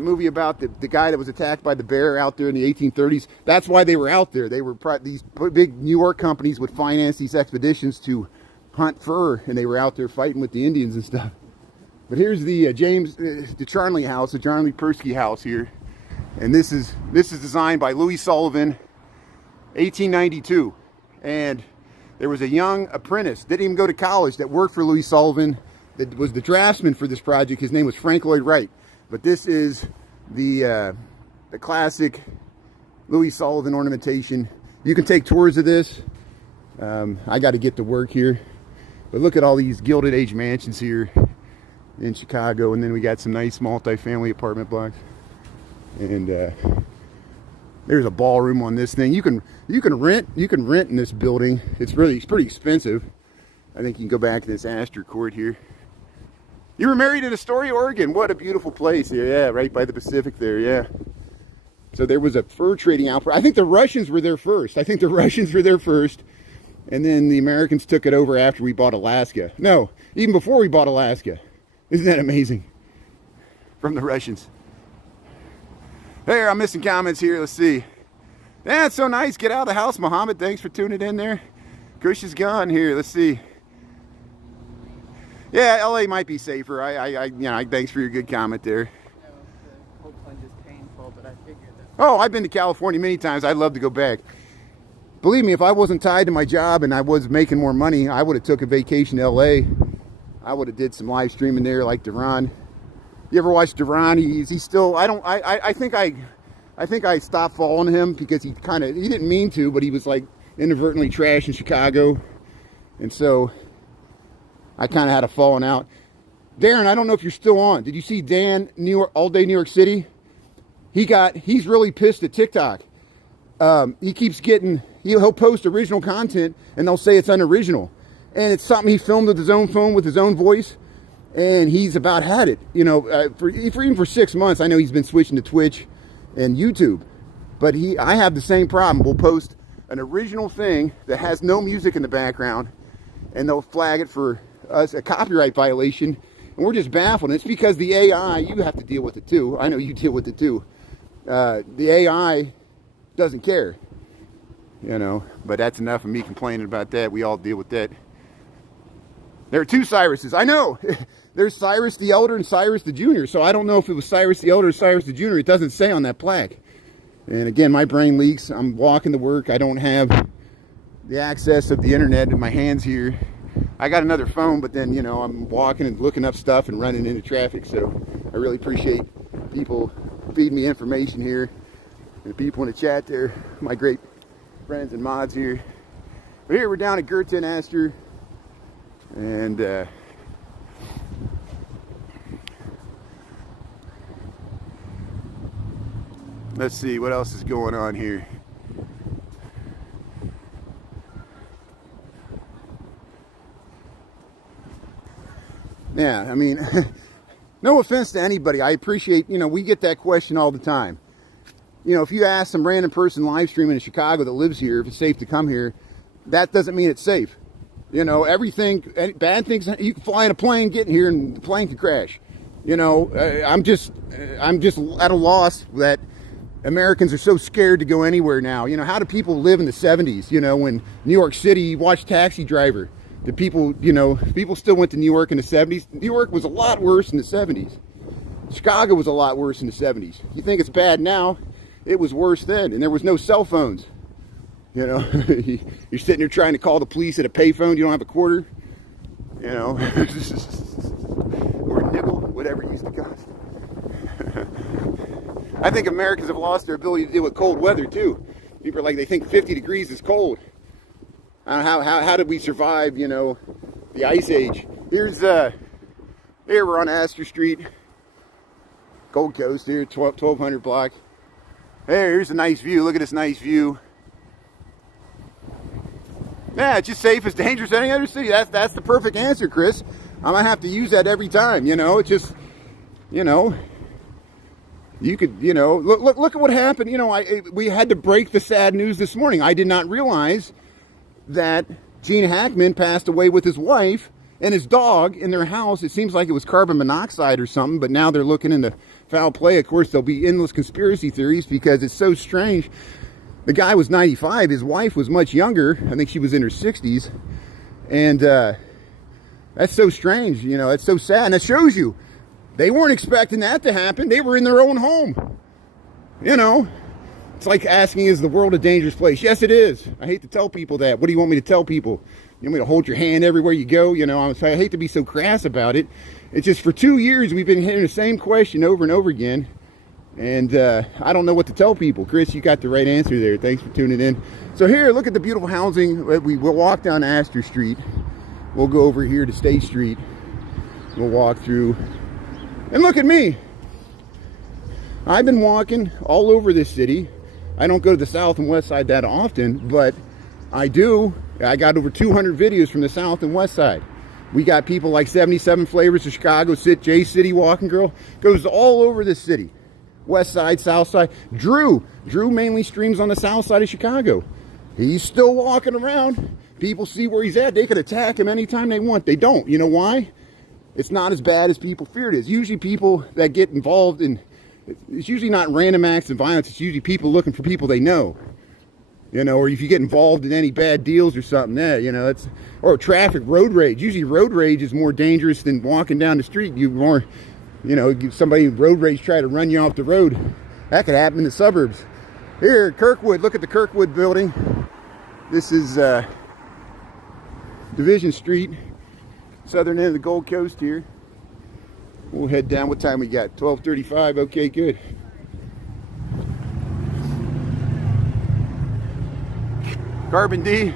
movie about the guy that was attacked by the bear out there in the 1830s, that's why they were out there. They were these big New York companies would finance these expeditions to hunt fur, and they were out there fighting with the Indians and stuff. But here's the the Charnley house, the Charnley Persky house here. And this is designed by Louis Sullivan, 1892. And there was a young apprentice, didn't even go to college, that worked for Louis Sullivan, that was the draftsman for this project. His name was Frank Lloyd Wright. But this is the classic Louis Sullivan ornamentation. You can take tours of this. I got to get to work here. But look at all these Gilded Age mansions here in Chicago. And then we got some nice multi-family apartment blocks. And there's a ballroom on this thing. You can rent in this building. It's pretty expensive. I think you can go back to this Astor Court here. You were married in Astoria, Oregon. What a beautiful place here. Yeah, right by the Pacific there. Yeah. So there was a fur trading outpost. I think the Russians were there first. And then the Americans took it over after we bought Alaska. No, even before we bought Alaska. Isn't that amazing? From the Russians. There, I'm missing comments here. Let's see. Yeah, it's so nice. Get out of the house, Muhammad. Thanks for tuning in there. Kush is gone here. Let's see. Yeah, LA might be safer. Thanks for your good comment there. The whole plunge is painful, but I figured that. Oh, I've been to California many times. I'd love to go back. Believe me, if I wasn't tied to my job and I was making more money, I would have took a vacation to LA. I would have did some live streaming there like Duran. You ever watch Duran? He's still, I think I stopped following him because he didn't mean to, but he was like inadvertently trashing Chicago. And so I kind of had a falling out. Darren, I don't know if you're still on. Did you see Dan, All Day New York City? He's really pissed at TikTok. He keeps getting, he'll post original content and they'll say it's unoriginal. And it's something he filmed with his own phone with his own voice. And he's about had it, even for 6 months. I know he's been switching to Twitch and YouTube, but I have the same problem. We'll post an original thing that has no music in the background and they'll flag it for us a copyright violation, and we're just baffled. And it's because the AI, you have to deal with it too. I know you deal with it too. The AI doesn't care, but that's enough of me complaining about that. We all deal with that. There are two Cyruses. I know. There's Cyrus the Elder and Cyrus the Junior. So I don't know if it was Cyrus the Elder or Cyrus the Junior. It doesn't say on that plaque. And again, my brain leaks. I'm walking to work. I don't have the access of the internet in my hands here. I got another phone, but then, I'm walking and looking up stuff and running into traffic. So I really appreciate people feeding me information here. And the people in the chat there, my great friends and mods here. But here we're down at Goethe and Astor. And let's see what else is going on here. Yeah, I mean, no offense to anybody. I appreciate, we get that question all the time. If you ask some random person live streaming in Chicago that lives here if it's safe to come here, that doesn't mean it's safe. Everything, bad things, you can fly in a plane, get in here, and the plane can crash. I'm just at a loss that Americans are so scared to go anywhere now. How do people live in the 70s, when New York City, watch Taxi Driver. The people, people still went to New York in the 70s. New York was a lot worse in the 70s. Chicago was a lot worse in the 70s. You think it's bad now, it was worse then, and there was no cell phones. You're sitting there trying to call the police at a payphone, you don't have a quarter, or a nickel, whatever it used to cost. I think Americans have lost their ability to deal with cold weather too. People are like, they think 50 degrees is cold. How did we survive, the Ice Age? Here we're on Astor Street, Gold Coast here, 1200 block. Here's a nice view. Look at this nice view. Yeah, it's just safe as dangerous as any other city. That's the perfect answer, Chris. I'm gonna have to use that every time. It's just, you could, look at what happened. We had to break the sad news this morning. I did not realize that Gene Hackman passed away with his wife and his dog in their house. It seems like it was carbon monoxide or something, but now they're looking into foul play. Of course, there'll be endless conspiracy theories because it's so strange. The guy was 95. His wife was much younger. I think she was in her 60s. And that's so strange. That's so sad. And that shows you they weren't expecting that to happen. They were in their own home. It's like asking, is the world a dangerous place? Yes, it is. I hate to tell people that. What do you want me to tell people? You want me to hold your hand everywhere you go? I hate to be so crass about it. It's just for 2 years we've been hitting the same question over and over again. And I don't know what to tell people. Chris, you got the right answer there. Thanks for tuning in. So here, look at the beautiful housing. We'll walk down Astor Street. We'll go over here to State Street. We'll walk through. And look at me. I've been walking all over this city. I don't go to the south and west side that often, but I do. I got over 200 videos from the south and west side. We got people like 77 Flavors of Chicago, J City Walking Girl. Goes all over this city. West side, south side. Drew mainly streams on the south side of Chicago. He's still walking around. People see where he's at. They could attack him anytime they want. They don't. You know why? It's not as bad as people fear it is. Usually people that get involved in, it's usually not random acts of violence. It's usually people looking for people they know. You know, or if you get involved in any bad deals or something, you know, that's, or traffic, road rage. Usually road rage is more dangerous than walking down the street. You know, somebody road rage try to run you off the road. That could happen in the suburbs. Here, Kirkwood, look at the Kirkwood building. This is Division Street, southern end of the Gold Coast here. We'll head down. What time we got? 12:35. Okay, good. Carbon D.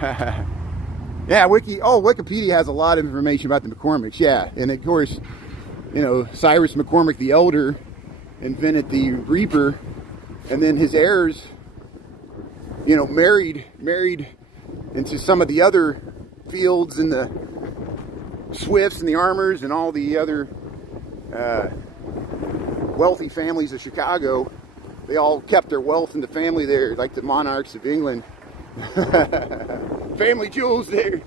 Yeah, Wikipedia has a lot of information about the McCormicks. Yeah, and of course, you know, Cyrus McCormick the Elder invented the Reaper, and then his heirs, you know, married into some of the other fields and the Swifts and the Armors and all the other wealthy families of Chicago. They all kept their wealth in the family there, like the monarchs of England. Family jewels there.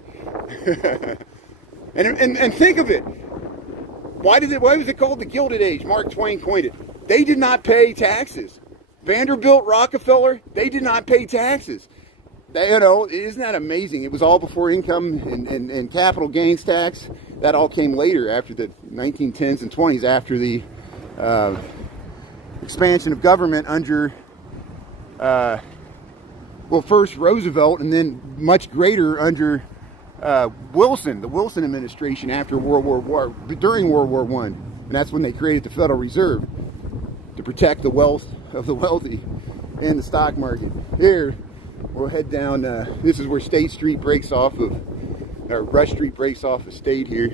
and think of it. Why was it called the Gilded Age? Mark Twain coined it. They did not pay taxes. Vanderbilt, Rockefeller, they did not pay taxes. You know, isn't that amazing? It was all before income and capital gains tax. That all came later, after the 1910s and 20s, after the expansion of government under, well, first Roosevelt, and then much greater under Wilson, the Wilson administration during World War I. And that's when they created the Federal Reserve to protect the wealth of the wealthy and the stock market. Here, we'll head down, this is where State Street breaks off of, or Rush Street breaks off of State here.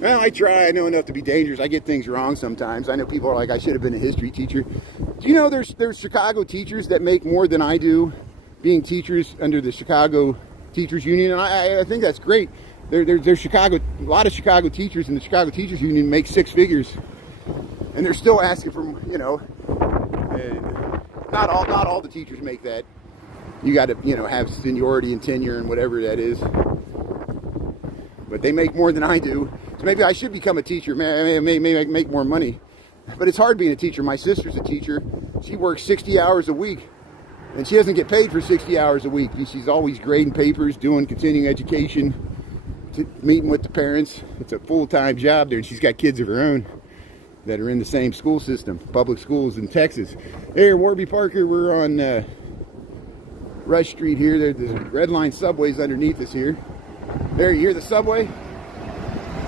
Well, I try. I know enough to be dangerous. I get things wrong sometimes. I know people are like, I should have been a history teacher. Do you know there's Chicago teachers that make more than I do being teachers under the Chicago Teachers Union? And I think that's great. There's a lot of Chicago teachers in the Chicago Teachers Union make six figures, and they're still asking for, you know, not all the teachers make that. You got to, you know, have seniority and tenure and whatever that is. But they make more than I do. So maybe I should become a teacher. Maybe I can make more money. But it's hard being a teacher. My sister's a teacher. She works 60 hours a week. And she doesn't get paid for 60 hours a week. She's always grading papers, doing continuing education, meeting with the parents. It's a full-time job there. And she's got kids of her own that are in the same school system, public schools in Texas. Here, Warby Parker, we're on Rush Street here. The Red Line subway's underneath us here. There, you hear the subway?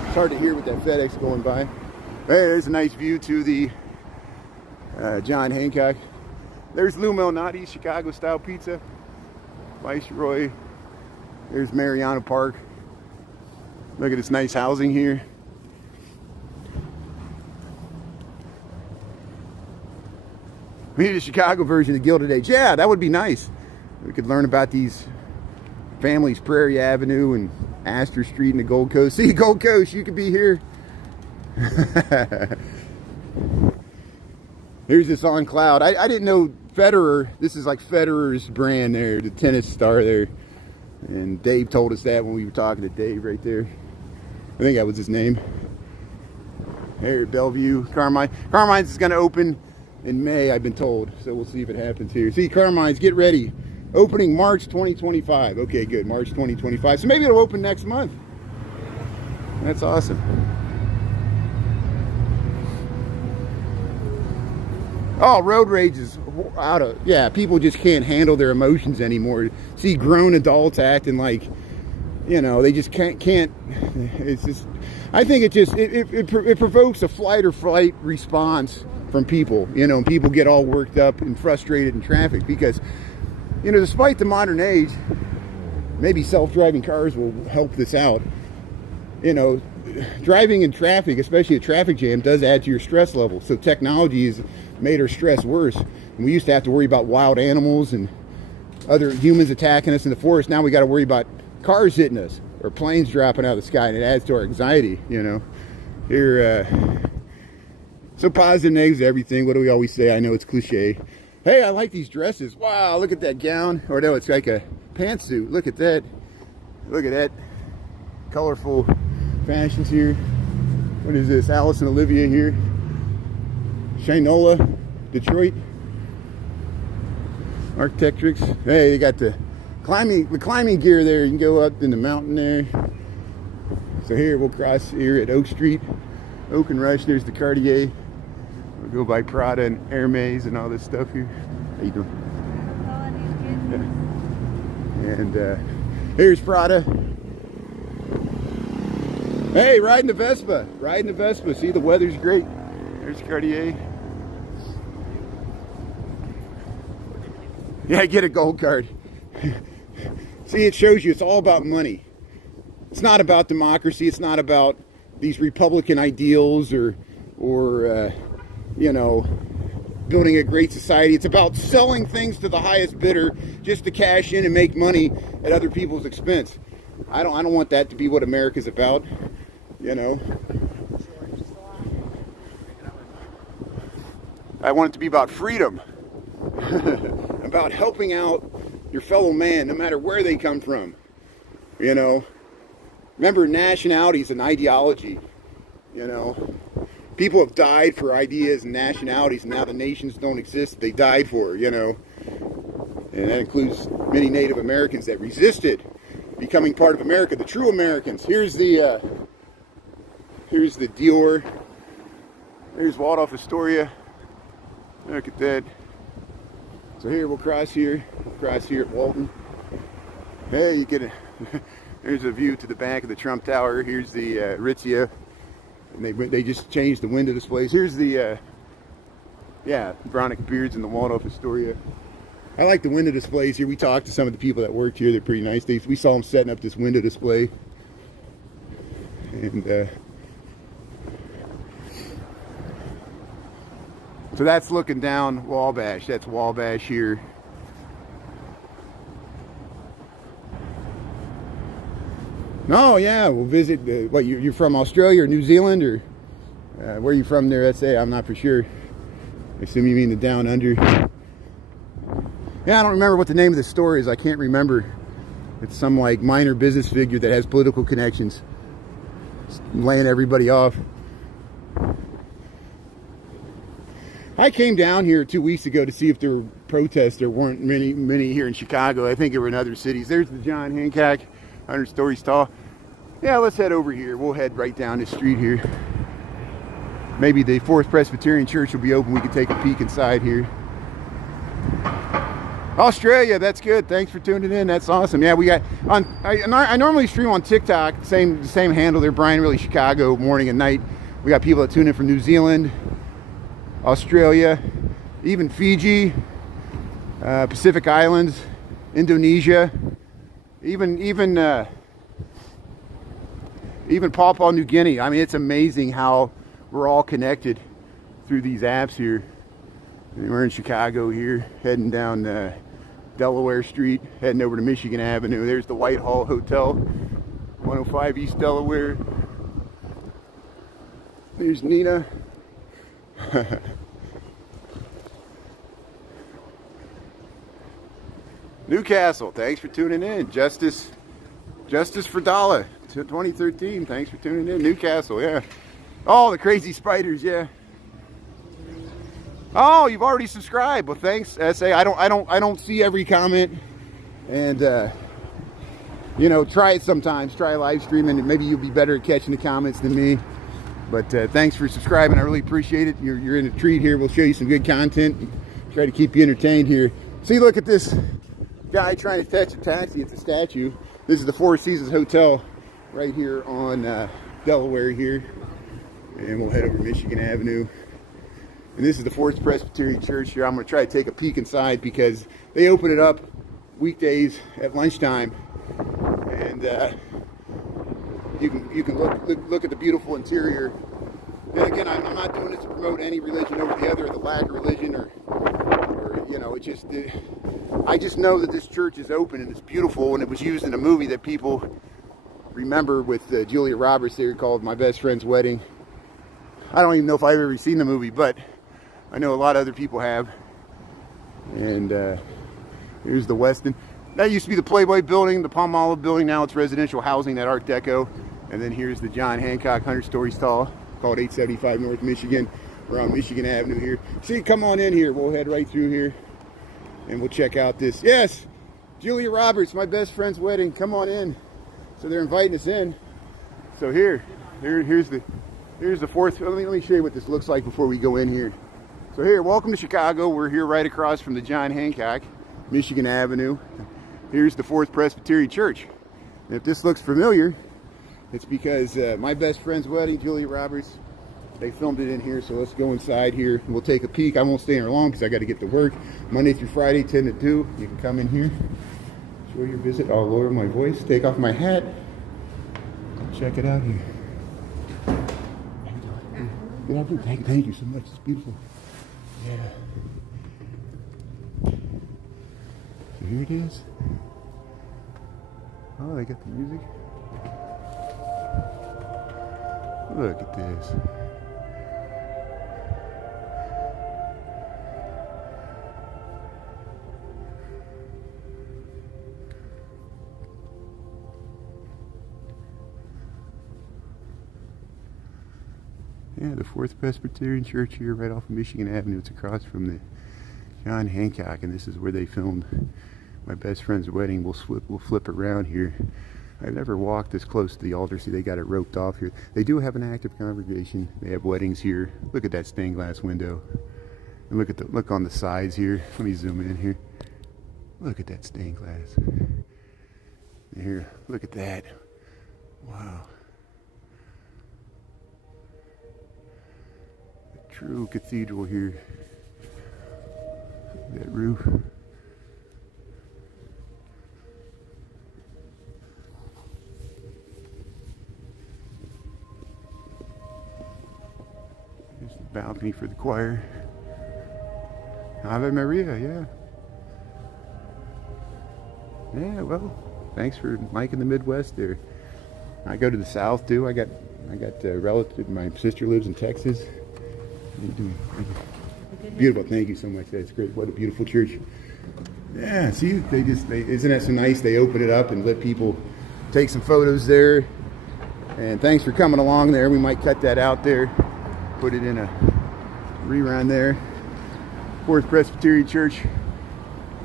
It's hard to hear with that FedEx going by. There's a nice view to the John Hancock. There's Lou Malnati's Chicago-style pizza. Viceroy. There's Mariana Park. Look at this nice housing here. We need a Chicago version of Gilded Age. Yeah, that would be nice. We could learn about these families, Prairie Avenue and Astor Street and the Gold Coast. See, Gold Coast, you could be here. Here's this on cloud. I didn't know Federer, this is like Federer's brand there, the tennis star there. And Dave told us that when we were talking to Dave right there. I think that was his name. Here at Bellevue, Carmine. Carmine's is going to open in May, I've been told. So we'll see if it happens here. See, Carmine's, get ready. Opening March 2025. Okay, good. March 2025. So maybe it'll open next month. That's awesome. Oh, road rage is out of, yeah, people just can't handle their emotions anymore. See grown adults acting like, you know, they just can't, it's just, I think it provokes a flight or flight response from people, you know, and people get all worked up and frustrated in traffic because, you know, despite the modern age, maybe self-driving cars will help this out. You know, driving in traffic, especially a traffic jam, does add to your stress level. So technology has made our stress worse. And we used to have to worry about wild animals and other humans attacking us in the forest. Now we got to worry about cars hitting us or planes dropping out of the sky, and it adds to our anxiety, you know. Here, so positive and negatives to everything. What do we always say? I know it's cliche. Hey, I like these dresses. Wow, look at that gown. Or no, it's like a pantsuit. Look at that. Look at that. Colorful fashions here. What is this? Alice and Olivia here. Shinola, Detroit. Architectrix. Hey, they got the climbing gear there. You can go up in the mountain there. So here we'll cross here at Oak Street. Oak and Rush. There's the Cartier. We'll go by Prada and Hermes and all this stuff here. How you doing? Yeah. And here's Prada. Hey, riding the Vespa. Riding the Vespa. See, the weather's great. There's Cartier. Yeah, get a gold card. See, it shows you it's all about money. It's not about democracy. It's not about these Republican ideals or you know, building a great society. It's about selling things to the highest bidder just to cash in and make money at other people's expense. I don't want that to be what America's about, you know. I want it to be about freedom, about helping out your fellow man, no matter where they come from, you know. Remember, nationality is an ideology, you know. People have died for ideas and nationalities, and now the nations don't exist they died for, you know. And that includes many Native Americans that resisted becoming part of America, the true Americans. Here's the Dior. There's Waldorf Astoria. Look at that. So here we'll cross here at Walton. Hey, you get a there's a view to the back of the Trump Tower. Here's the Aritzia. And they just changed the window displays. Here's the Veronica Beards and the Waldorf Astoria. I like the window displays here. We talked to some of the people that worked here. They're pretty nice. We saw them setting up this window display. And so that's looking down Wabash. That's Wabash here. Oh yeah, we'll visit. What, you're from Australia or New Zealand, or where are you from there? SA, I'm not for sure. I assume you mean the down under. Yeah, I don't remember what the name of the store is. I can't remember. It's some like minor business figure that has political connections, just laying everybody off. I came down here 2 weeks ago to see if there were protests. There weren't many here in Chicago. I think there were in other cities. There's the John Hancock, 100 stories tall. Yeah, let's head over here. We'll head right down this street here. Maybe the Fourth Presbyterian Church will be open. We can take a peek inside here. Australia, that's good. Thanks for tuning in. That's awesome. Yeah, we got on. I normally stream on TikTok. Same handle there, Brian Really Chicago, morning and night. We got people that tune in from New Zealand, Australia, even Fiji, Pacific Islands, Indonesia, even Papua New Guinea. I mean, it's amazing how we're all connected through these apps here. And we're in Chicago here, heading down Delaware Street, heading over to Michigan Avenue. There's the Whitehall Hotel, 105 East Delaware. There's Nina. Newcastle, thanks for tuning in. Justice for Dalla, 2013. Thanks for tuning in. Newcastle, yeah. Oh, the crazy spiders, yeah. Oh, you've already subscribed. Well, thanks, SA. I don't see every comment, and you know, try it sometimes. Try live streaming, and maybe you'll be better at catching the comments than me. But thanks for subscribing. I really appreciate it. You're in a treat here. We'll show you some good content. Try to keep you entertained here. See, look at this guy trying to catch a taxi. It's a statue. This is the Four Seasons Hotel right here on Delaware here. And we'll head over Michigan Avenue. And this is the Fourth Presbyterian Church here. I'm going to try to take a peek inside because they open it up weekdays at lunchtime. And you can look at the beautiful interior. Then again, I'm not doing this to promote any religion over the other, or the lack of religion, or you know, I just know that this church is open and it's beautiful, and it was used in a movie that people remember with Julia Roberts there called My Best Friend's Wedding. I don't even know if I've ever seen the movie, but I know a lot of other people have. And here's the Westin. That used to be the Playboy building, the Palmolive building. Now it's residential housing, that Art Deco. And then here's the John Hancock 100 stories tall, called 875 North Michigan. We're on Michigan Avenue here. See, come on in here. We'll head right through here and we'll check out this. Yes, Julia Roberts, My Best Friend's Wedding. Come on in. So they're inviting us in. So here's the fourth. Let me show you what this looks like before we go in here. So here, welcome to Chicago. We're here right across from the John Hancock, Michigan Avenue. Here's the Fourth Presbyterian Church. And if this looks familiar, it's because My Best Friend's Wedding, Julia Roberts, they filmed it in here. So let's go inside here. We'll take a peek. I won't stay in here long because I got to get to work. Monday through Friday, 10 to 2. You can come in here, show your visit. I'll lower my voice, take off my hat. Check it out here. Thank you so much. It's beautiful. Yeah. So here it is. Oh, they got the music. Look at this. Yeah, the Fourth Presbyterian Church here right off of Michigan Avenue. It's across from the John Hancock, and this is where they filmed My Best Friend's Wedding. We'll flip around here. I've never walked this close to the altar. See, they got it roped off here. They do have an active congregation. They have weddings here. Look at that stained glass window. And look on the sides here. Let me zoom in here. Look at that stained glass. Here, look at that. Wow. True cathedral here. That roof. There's the balcony for the choir. Ave Maria, yeah. Yeah, well, thanks for liking the Midwest there. I go to the South too. I got relatives. My sister lives in Texas. Beautiful, thank you so much. That's great. What a beautiful church. Yeah, see, isn't that so nice? They open it up and let people take some photos there. And thanks for coming along there. We might cut that out there, put it in a rerun there. Fourth Presbyterian Church.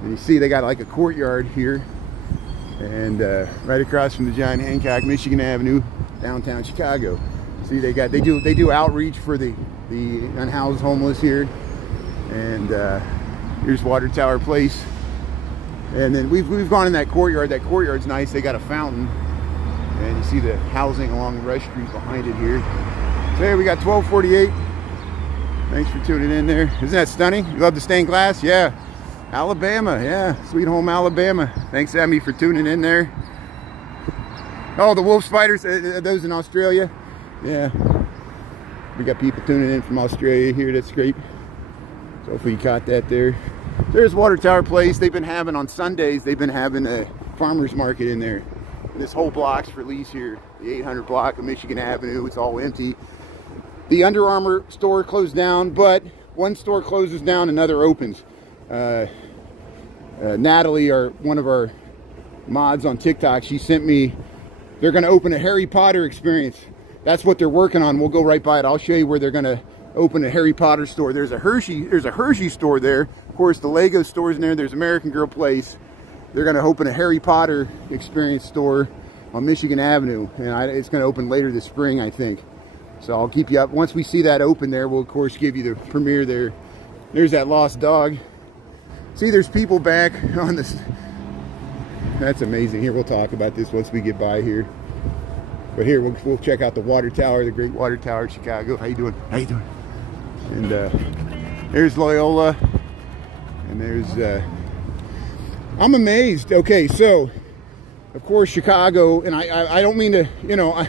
And you see they got like a courtyard here. And right across from the John Hancock, Michigan Avenue, downtown Chicago. See, they do outreach for the unhoused homeless here. And here's Water Tower Place. And then we've gone in that courtyard. That courtyard's nice. They got a fountain. And you see the housing along Rush Street behind it here. So here we got 1248. Thanks for tuning in there. Isn't that stunning? You love the stained glass? Yeah. Alabama, yeah. Sweet home Alabama. Thanks, Emmy, for tuning in there. Oh, the wolf spiders, those in Australia. Yeah. We got people tuning in from Australia here. That's great. So hopefully you caught that there. There's Water Tower Place. They've been having, on Sundays, they've been having a farmer's market in there. And this whole block's for lease here. The 800 block of Michigan Avenue. It's all empty. The Under Armour store closed down, but one store closes down, another opens. Natalie, one of our mods on TikTok, she sent me, they're going to open a Harry Potter experience. That's what they're working on. We'll go right by it. I'll show you where they're going to open a Harry Potter store. There's a Hershey store there. Of course, the Lego store's in there. There's American Girl Place. They're going to open a Harry Potter experience store on Michigan Avenue, and it's going to open later this spring, I think. So I'll keep you up. Once we see that open there, we'll of course give you the premiere there. There's that lost dog. See, there's people back on this. That's amazing. Here, we'll talk about this once we get by here. But here, we'll check out the water tower, the Great Water Tower of Chicago. How you doing? How you doing? And there's Loyola. And there's... I'm amazed. Okay, so, of course, Chicago, and I don't mean to, you know,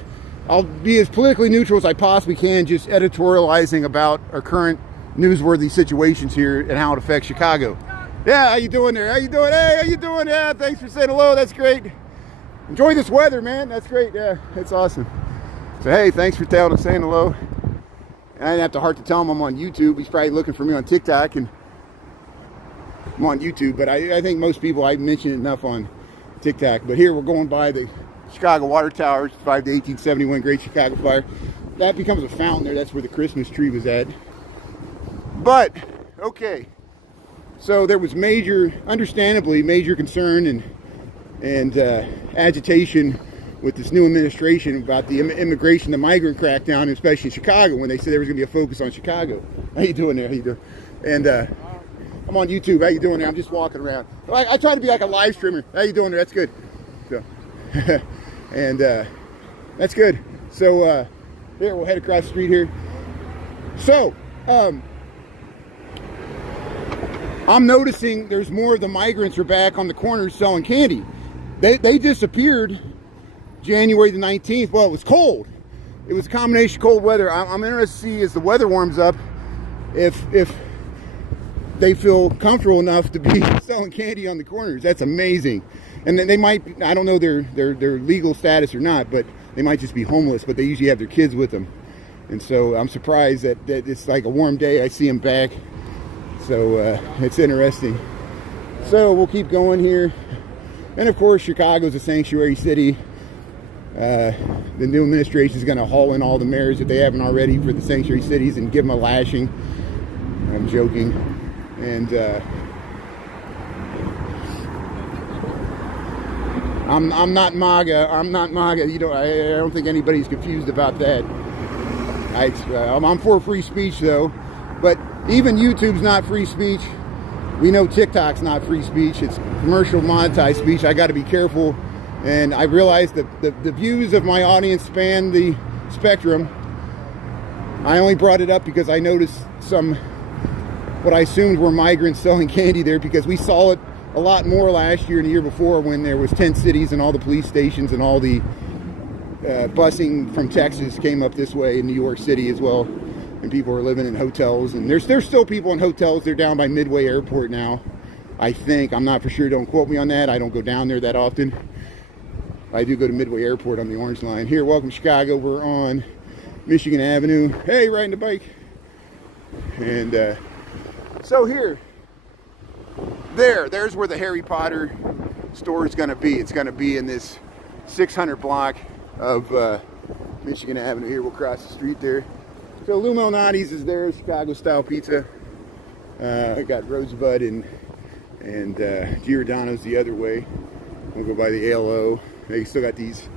I'll be as politically neutral as I possibly can, just editorializing about our current newsworthy situations here and how it affects Chicago. Yeah, how you doing there? How you doing? Hey, how you doing? Yeah, thanks for saying hello. That's great. Enjoy this weather, man. That's great. Yeah, it's awesome. So, hey, thanks for saying hello. And I didn't have to hard to tell him I'm on YouTube. He's probably looking for me on TikTok, and I'm on YouTube. But I think most people, I've mentioned enough on TikTok. But here we're going by the Chicago Water Tower, survived the 1871 Great Chicago Fire. That becomes a fountain there. That's where the Christmas tree was at. But, okay. So there was understandably major concern and agitation with this new administration about the immigration, the migrant crackdown, especially in Chicago, when they said there was going to be a focus on Chicago. How you doing there? How you doing? And I'm on YouTube. How you doing there? I'm just walking around. I try to be like a live streamer. How you doing there? That's good. So, and that's good. So here, we'll head across the street here. So, I'm noticing there's more of the migrants are back on the corners selling candy. They disappeared January the 19th. Well, it was cold. It was a combination of cold weather. I'm interested to see as the weather warms up if they feel comfortable enough to be selling candy on the corners. That's amazing. And then they might, I don't know their legal status or not, but they might just be homeless, but they usually have their kids with them. And so I'm surprised that it's like a warm day. I see them back. So it's interesting. So we'll keep going here. And of course, Chicago's a sanctuary city. The new administration is going to haul in all the mayors that they haven't already for the sanctuary cities and give them a lashing. I'm joking. And I'm not MAGA. I'm not MAGA. You know, I don't think anybody's confused about that. I'm for free speech, though. But even YouTube's not free speech. We know TikTok's not free speech. It's commercial monetized speech. I got to be careful. And I realize that the views of my audience span the spectrum. I only brought it up because I noticed what I assumed were migrants selling candy there, because we saw it a lot more last year and the year before when there was 10 cities and all the police stations and all the busing from Texas came up this way in New York City as well. And people are living in hotels, and there's still people in hotels. They're down by Midway Airport now, I think. I'm not for sure. Don't quote me on that. I don't go down there that often. I do go to Midway Airport on the Orange Line. Here, welcome to Chicago. We're on Michigan Avenue. Hey, riding the bike. And so here, there's where the Harry Potter store is going to be. It's going to be in this 600 block of Michigan Avenue. Here, we'll cross the street there. So Lou Malnati's is there, Chicago-style pizza. I got Rosebud and Giordano's the other way. We'll go by the ALO. They still got these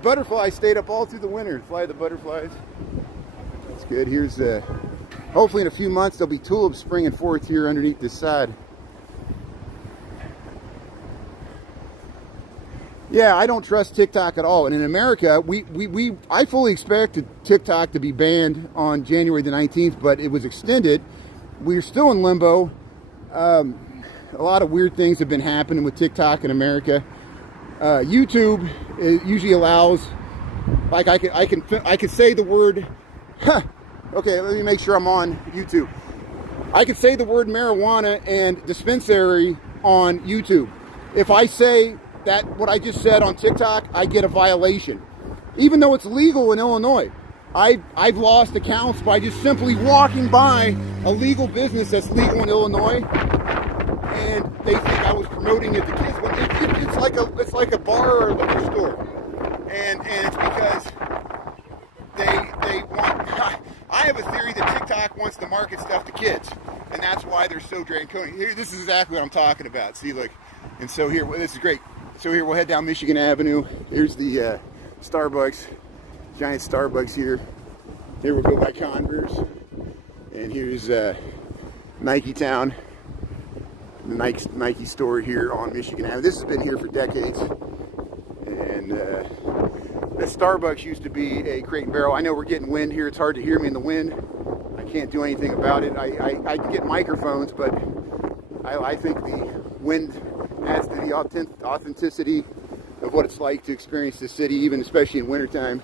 butterflies stayed up all through the winter. Fly the butterflies. That's good. Here's hopefully in a few months there'll be tulips springing forth here underneath this side. Yeah, I don't trust TikTok at all. And in America, I fully expected TikTok to be banned on January the 19th, but it was extended. We're still in limbo. A lot of weird things have been happening with TikTok in America. YouTube usually allows, like I can say the word. Okay, let me make sure I'm on YouTube. I can say the word marijuana and dispensary on YouTube. If I say that what I just said on TikTok, I get a violation, even though it's legal in Illinois. I've lost accounts by just simply walking by a legal business that's legal in Illinois, and they think I was promoting it to kids. But it's like a bar or a liquor store, and it's because they want. I have a theory that TikTok wants to market stuff to kids, and that's why they're so draconian. Here, this is exactly what I'm talking about. See, look, and so here, this is great. So here we'll head down Michigan Avenue. Here's the Starbucks, giant Starbucks here. Here we'll go by Converse. And here's Nike Town, the Nike store here on Michigan Avenue. This has been here for decades. And that Starbucks used to be a Crate and Barrel. I know we're getting wind here. It's hard to hear me in the wind. I can't do anything about it. I can get microphones, but I think the wind adds to the authenticity of what it's like to experience the city, even especially in wintertime.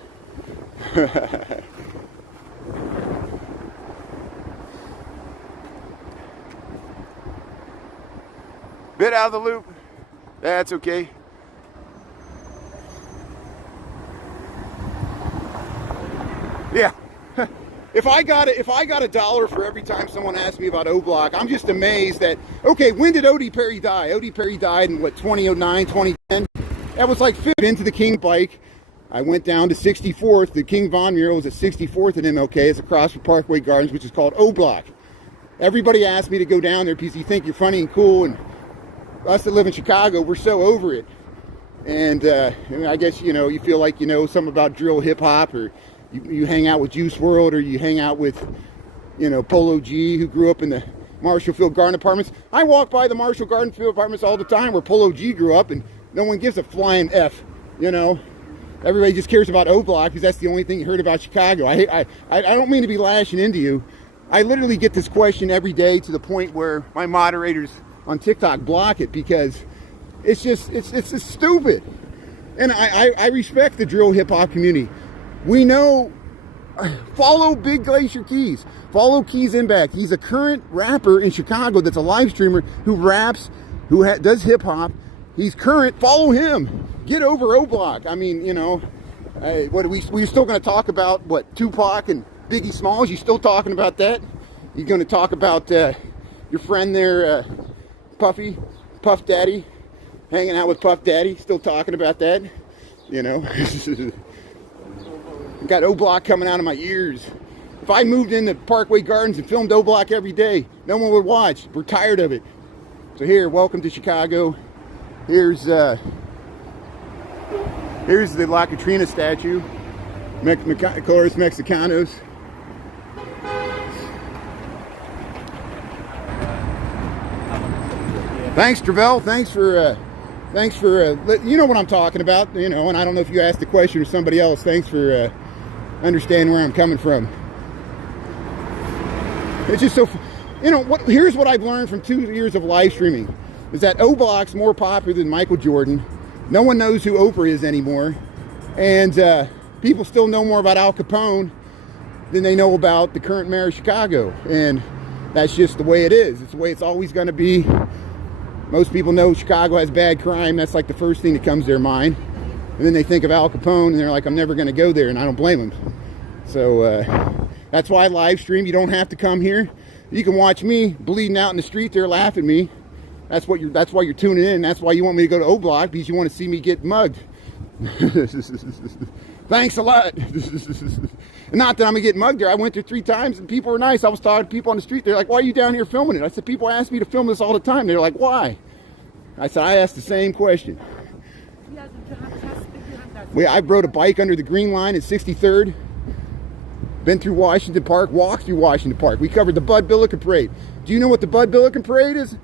Bit out of the loop. That's okay. Yeah. If I got a dollar for every time someone asks me about O Block, I'm just amazed that, okay, when did Odie Perry die? Odie Perry died in what, 2009, 2010? That was like fit into the King bike. I went down to 64th. The King Von mural was at 64th at MLK. It's across from Parkway Gardens, which is called O Block. Everybody asked me to go down there because you think you're funny and cool, and us that live in Chicago, we're so over it. And I guess, you know, you feel like you know something about drill hip hop, or you hang out with Juice WRLD, or you hang out with, you know, Polo G, who grew up in the Marshall Field Garden Apartments. I walk by the Marshall Garden Field Apartments all the time where Polo G grew up, and no one gives a flying F, you know. Everybody just cares about O Block because that's the only thing you heard about Chicago. I don't mean to be lashing into you. I literally get this question every day to the point where my moderators on TikTok block it because it's just stupid. And I respect the drill hip hop community. We know, follow Big Glacier Keys, follow Keys in Back. He's a current rapper in Chicago that's a live streamer who raps, who does hip hop. He's current. Follow him. Get over O Block. I mean, you know, we're still going to talk about what, Tupac and Biggie Smalls? You still talking about that? You're going to talk about your friend there, Puff Daddy, hanging out with Puff Daddy, still talking about that, you know. Got O Block coming out of my ears. If I moved into Parkway Gardens and filmed O Block every day, no one would watch. We're tired of it. So here, welcome to Chicago. Here's the La Catrina statue, Colores Mexicanos. Thanks, Travell. Thanks for you know what I'm talking about, you know, and I don't know if you asked the question or somebody else. Thanks for understanding where I'm coming from. It's just so, you know, here's what I've learned from 2 years of live streaming, is that O Block's more popular than Michael Jordan. No one knows who Oprah is anymore, and people still know more about Al Capone than they know about the current mayor of Chicago, and that's just the way it is. It's the way it's always going to be. Most people know Chicago has bad crime. That's like the first thing that comes to their mind. And then they think of Al Capone and they're like, I'm never going to go there, and I don't blame them. So that's why I live stream. You don't have to come here. You can watch me bleeding out in the street there, laugh at me. That's why you're tuning in. That's why you want me to go to O Block, because you want to see me get mugged. Thanks a lot. Not that I'm going to get mugged there. I went there 3 times and people were nice. I was talking to people on the street. They're like, why are you down here filming it? I said, people ask me to film this all the time. They're like, why? I said, I asked the same question. I rode a bike under the Green Line at 63rd. Been through Washington Park, walked through Washington Park. We covered the Bud Billiken Parade. Do you know what the Bud Billiken Parade is?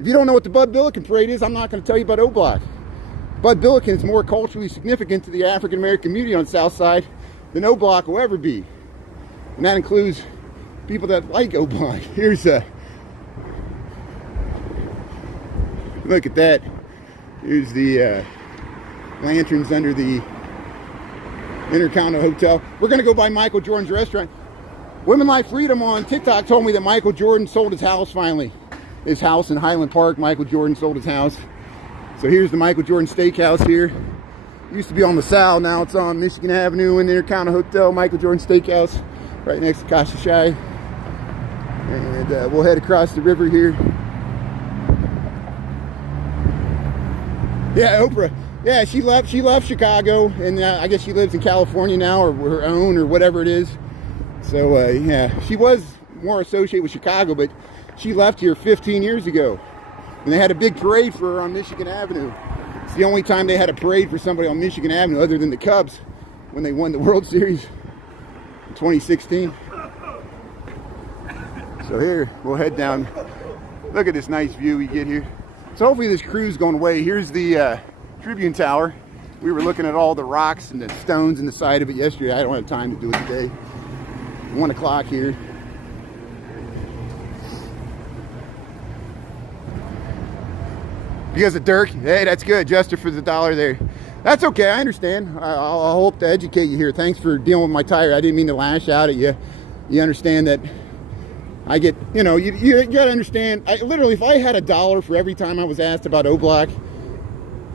If you don't know what the Bud Billiken Parade is, I'm not going to tell you about O Block. Bud Billiken is more culturally significant to the African American community on the South Side than O Block will ever be. And that includes people that like O Block. Here's look at that. Here's the lanterns under the Intercontinental Hotel. We're going to go by Michael Jordan's restaurant. Women Like Freedom on TikTok told me that Michael Jordan sold his house finally. His house in Highland Park. Michael Jordan sold his house. So here's the Michael Jordan Steakhouse here. It used to be on LaSalle, now it's on Michigan Avenue in the Intercontinental Hotel, Michael Jordan Steakhouse, right next to Kasha Shai. And we'll head across the river here. Yeah, Oprah. Yeah, she left Chicago, and I guess she lives in California now, or her own, or whatever it is. So yeah, she was more associated with Chicago, but she left here 15 years ago. And they had a big parade for her on Michigan Avenue. It's the only time they had a parade for somebody on Michigan Avenue other than the Cubs when they won the World Series in 2016. So here, we'll head down. Look at this nice view we get here. So hopefully this crew's going away. Here's the Tribune Tower. We were looking at all the rocks and the stones in the side of it yesterday. I don't have time to do it today. 1 o'clock here. Because of Dirk, hey, that's good. Just for the $1 there. That's okay, I understand. I'll hope to educate you here. Thanks for dealing with my tire. I didn't mean to lash out at you. You understand that I get, you know, you gotta understand. Literally, if I had $1 for every time I was asked about O-Block,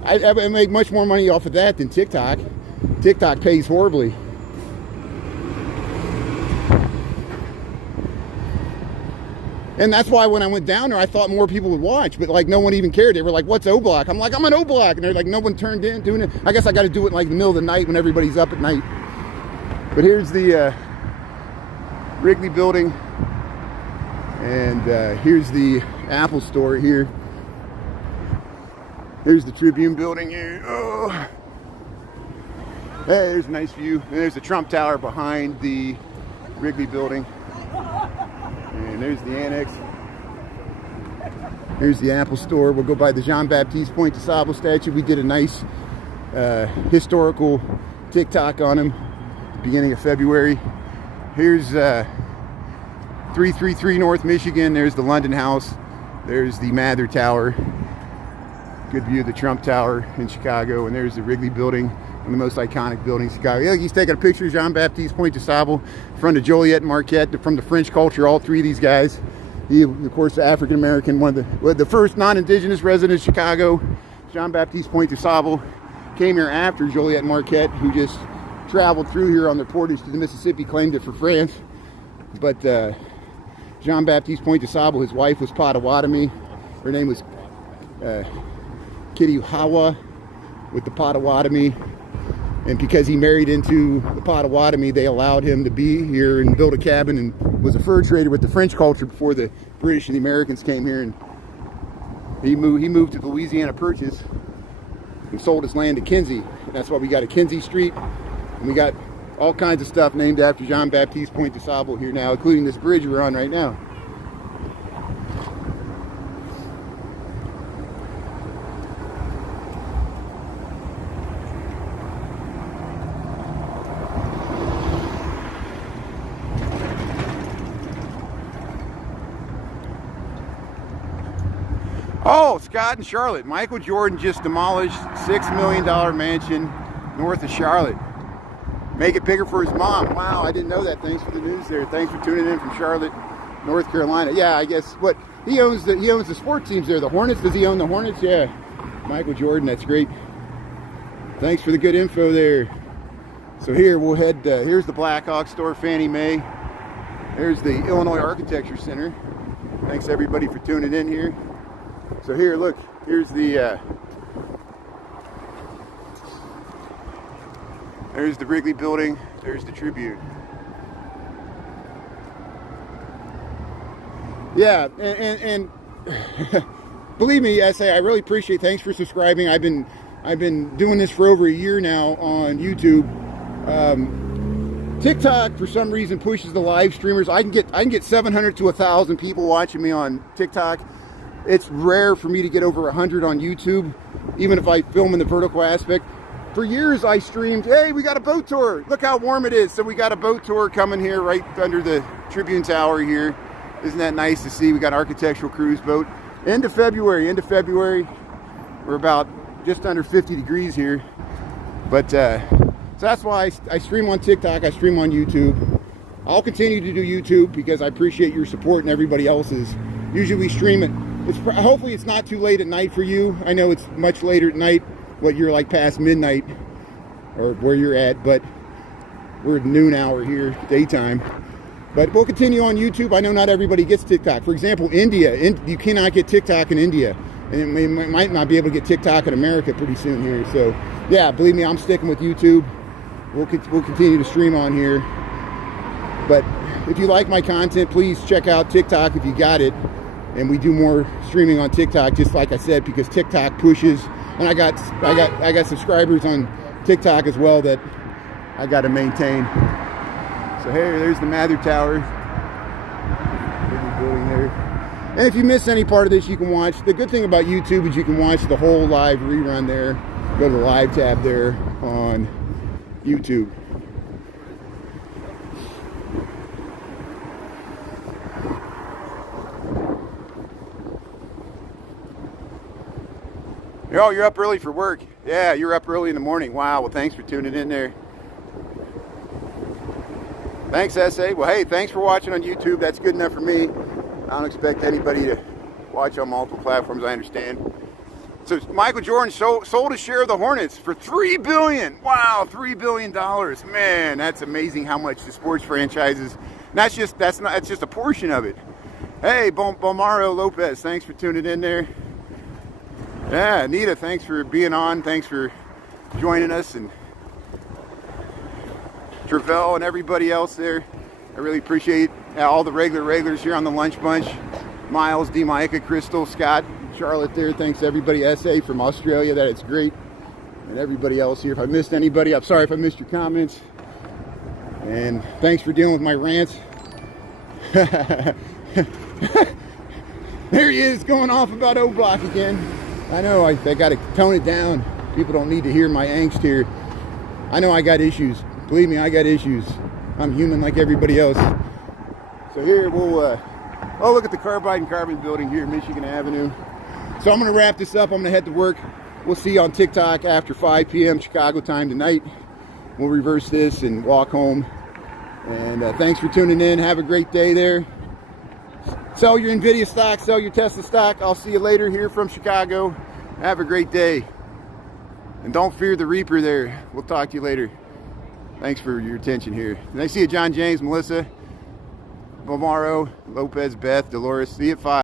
I would make much more money off of that than TikTok. TikTok pays horribly. And that's why when I went down there, I thought more people would watch, but like no one even cared. They were like, "What's O-Block?" I'm like, "I'm an O-Block," and they're like, "No one turned in doing it." I guess I got to do it in like the middle of the night when everybody's up at night. But here's the Wrigley building, and here's the Apple store here. Here's the Tribune building here. Oh, hey, there's a nice view. And there's the Trump Tower behind the Wrigley building. And there's the annex. Here's the Apple store. We'll go by the Jean-Baptiste Point de Sable statue. We did a nice historical TikTok on him beginning of February. Here's 333 North Michigan. There's the London House. There's the Mather Tower. Good view of the Trump Tower in Chicago. And there's the Wrigley building, one of the most iconic buildings in Chicago. Yeah, he's taking a picture of Jean-Baptiste Point de Sable in front of Joliet and Marquette, from the French culture, all three of these guys. He, of course, African-American, one of the first non-indigenous residents of Chicago. Jean-Baptiste Point de Sable came here after Joliet and Marquette, who just traveled through here on their portage to the Mississippi, claimed it for France. But Jean-Baptiste Point de Sable, his wife was Potawatomi. Her name was Kitty Hawa with the Potawatomi. And because he married into the Potawatomi, they allowed him to be here and build a cabin, and was a fur trader with the French culture before the British and the Americans came here. And he moved to the Louisiana Purchase and sold his land to Kinsey. That's why we got a Kinsey Street. And we got all kinds of stuff named after Jean-Baptiste Point de Sable here now, including this bridge we're on right now. Oh, Scott and Charlotte. Michael Jordan just demolished $6 million mansion north of Charlotte. Make it bigger for his mom. Wow, I didn't know that. Thanks for the news there. Thanks for tuning in from Charlotte, North Carolina. Yeah, I guess what he owns the sports teams there. The Hornets. Does he own the Hornets? Yeah. Michael Jordan. That's great. Thanks for the good info there. So here we'll head. Here's the Blackhawk store, Fannie Mae. There's the Illinois Architecture Center. Thanks everybody for tuning in here. So here, look, here's the there's the Wrigley building, there's the Tribune. Yeah, and believe me, I really appreciate. Thanks for subscribing. I've been doing this for over a year now on YouTube. TikTok for some reason pushes the live streamers. I can get 700 to 1,000 people watching me on TikTok. It's rare for me to get over 100 on YouTube, even if I film in the vertical aspect. For years I streamed, hey, we got a boat tour. Look how warm it is. So we got a boat tour coming here right under the Tribune Tower here. Isn't that nice to see? We got an architectural cruise boat. End of February. We're about just under 50 degrees here. But so that's why I stream on TikTok, I stream on YouTube. I'll continue to do YouTube because I appreciate your support and everybody else's. Usually we stream it. Hopefully it's not too late at night for you. I know it's much later at night, what you're like past midnight or where you're at, but we're at noon hour here, daytime. But we'll continue on YouTube. I know not everybody gets TikTok. For example, India, you cannot get TikTok in India. And we might not be able to get TikTok in America pretty soon here. So yeah, believe me, I'm sticking with YouTube. We'll continue to stream on here. But if you like my content, please check out TikTok if you got it. And we do more streaming on TikTok, just like I said, because TikTok pushes. And I got subscribers on TikTok as well that I got to maintain. So here, there's the Mather Tower. Big building there. And if you miss any part of this, you can watch. The good thing about YouTube is you can watch the whole live rerun there. Go to the live tab there on YouTube. Oh, you're up early for work. Yeah, you're up early in the morning. Wow, well, thanks for tuning in there. Thanks, SA. Well, hey, thanks for watching on YouTube. That's good enough for me. I don't expect anybody to watch on multiple platforms, I understand. So Michael Jordan sold a share of the Hornets for $3 billion. Wow, $3 billion. Man, that's amazing how much the sports franchises. That's just a portion of it. Hey, Bomaro Lopez, thanks for tuning in there. Yeah, Anita, thanks for being on. Thanks for joining us, and Travell and everybody else there. I really appreciate all the regulars here on the Lunch Bunch. Miles, D. Micah, Crystal, Scott, Charlotte there. Thanks everybody. SA from Australia, that it's great. And everybody else here. If I missed anybody, I'm sorry if I missed your comments. And thanks for dealing with my rants. There he is, going off about O-Block again. I know, I got to tone it down. People don't need to hear my angst here. I know I got issues. Believe me, I got issues. I'm human like everybody else. So here we'll, oh, look at the Carbide and Carbon building here, Michigan Avenue. So I'm going to wrap this up. I'm going to head to work. We'll see you on TikTok after 5 p.m. Chicago time tonight. We'll reverse this and walk home. And thanks for tuning in. Have a great day there. Sell your NVIDIA stock, sell your Tesla stock. I'll see you later here from Chicago. Have a great day. And don't fear the Reaper there. We'll talk to you later. Thanks for your attention here. And I see you, John James, Melissa, Bomaro, Lopez, Beth, Dolores. See you at 5.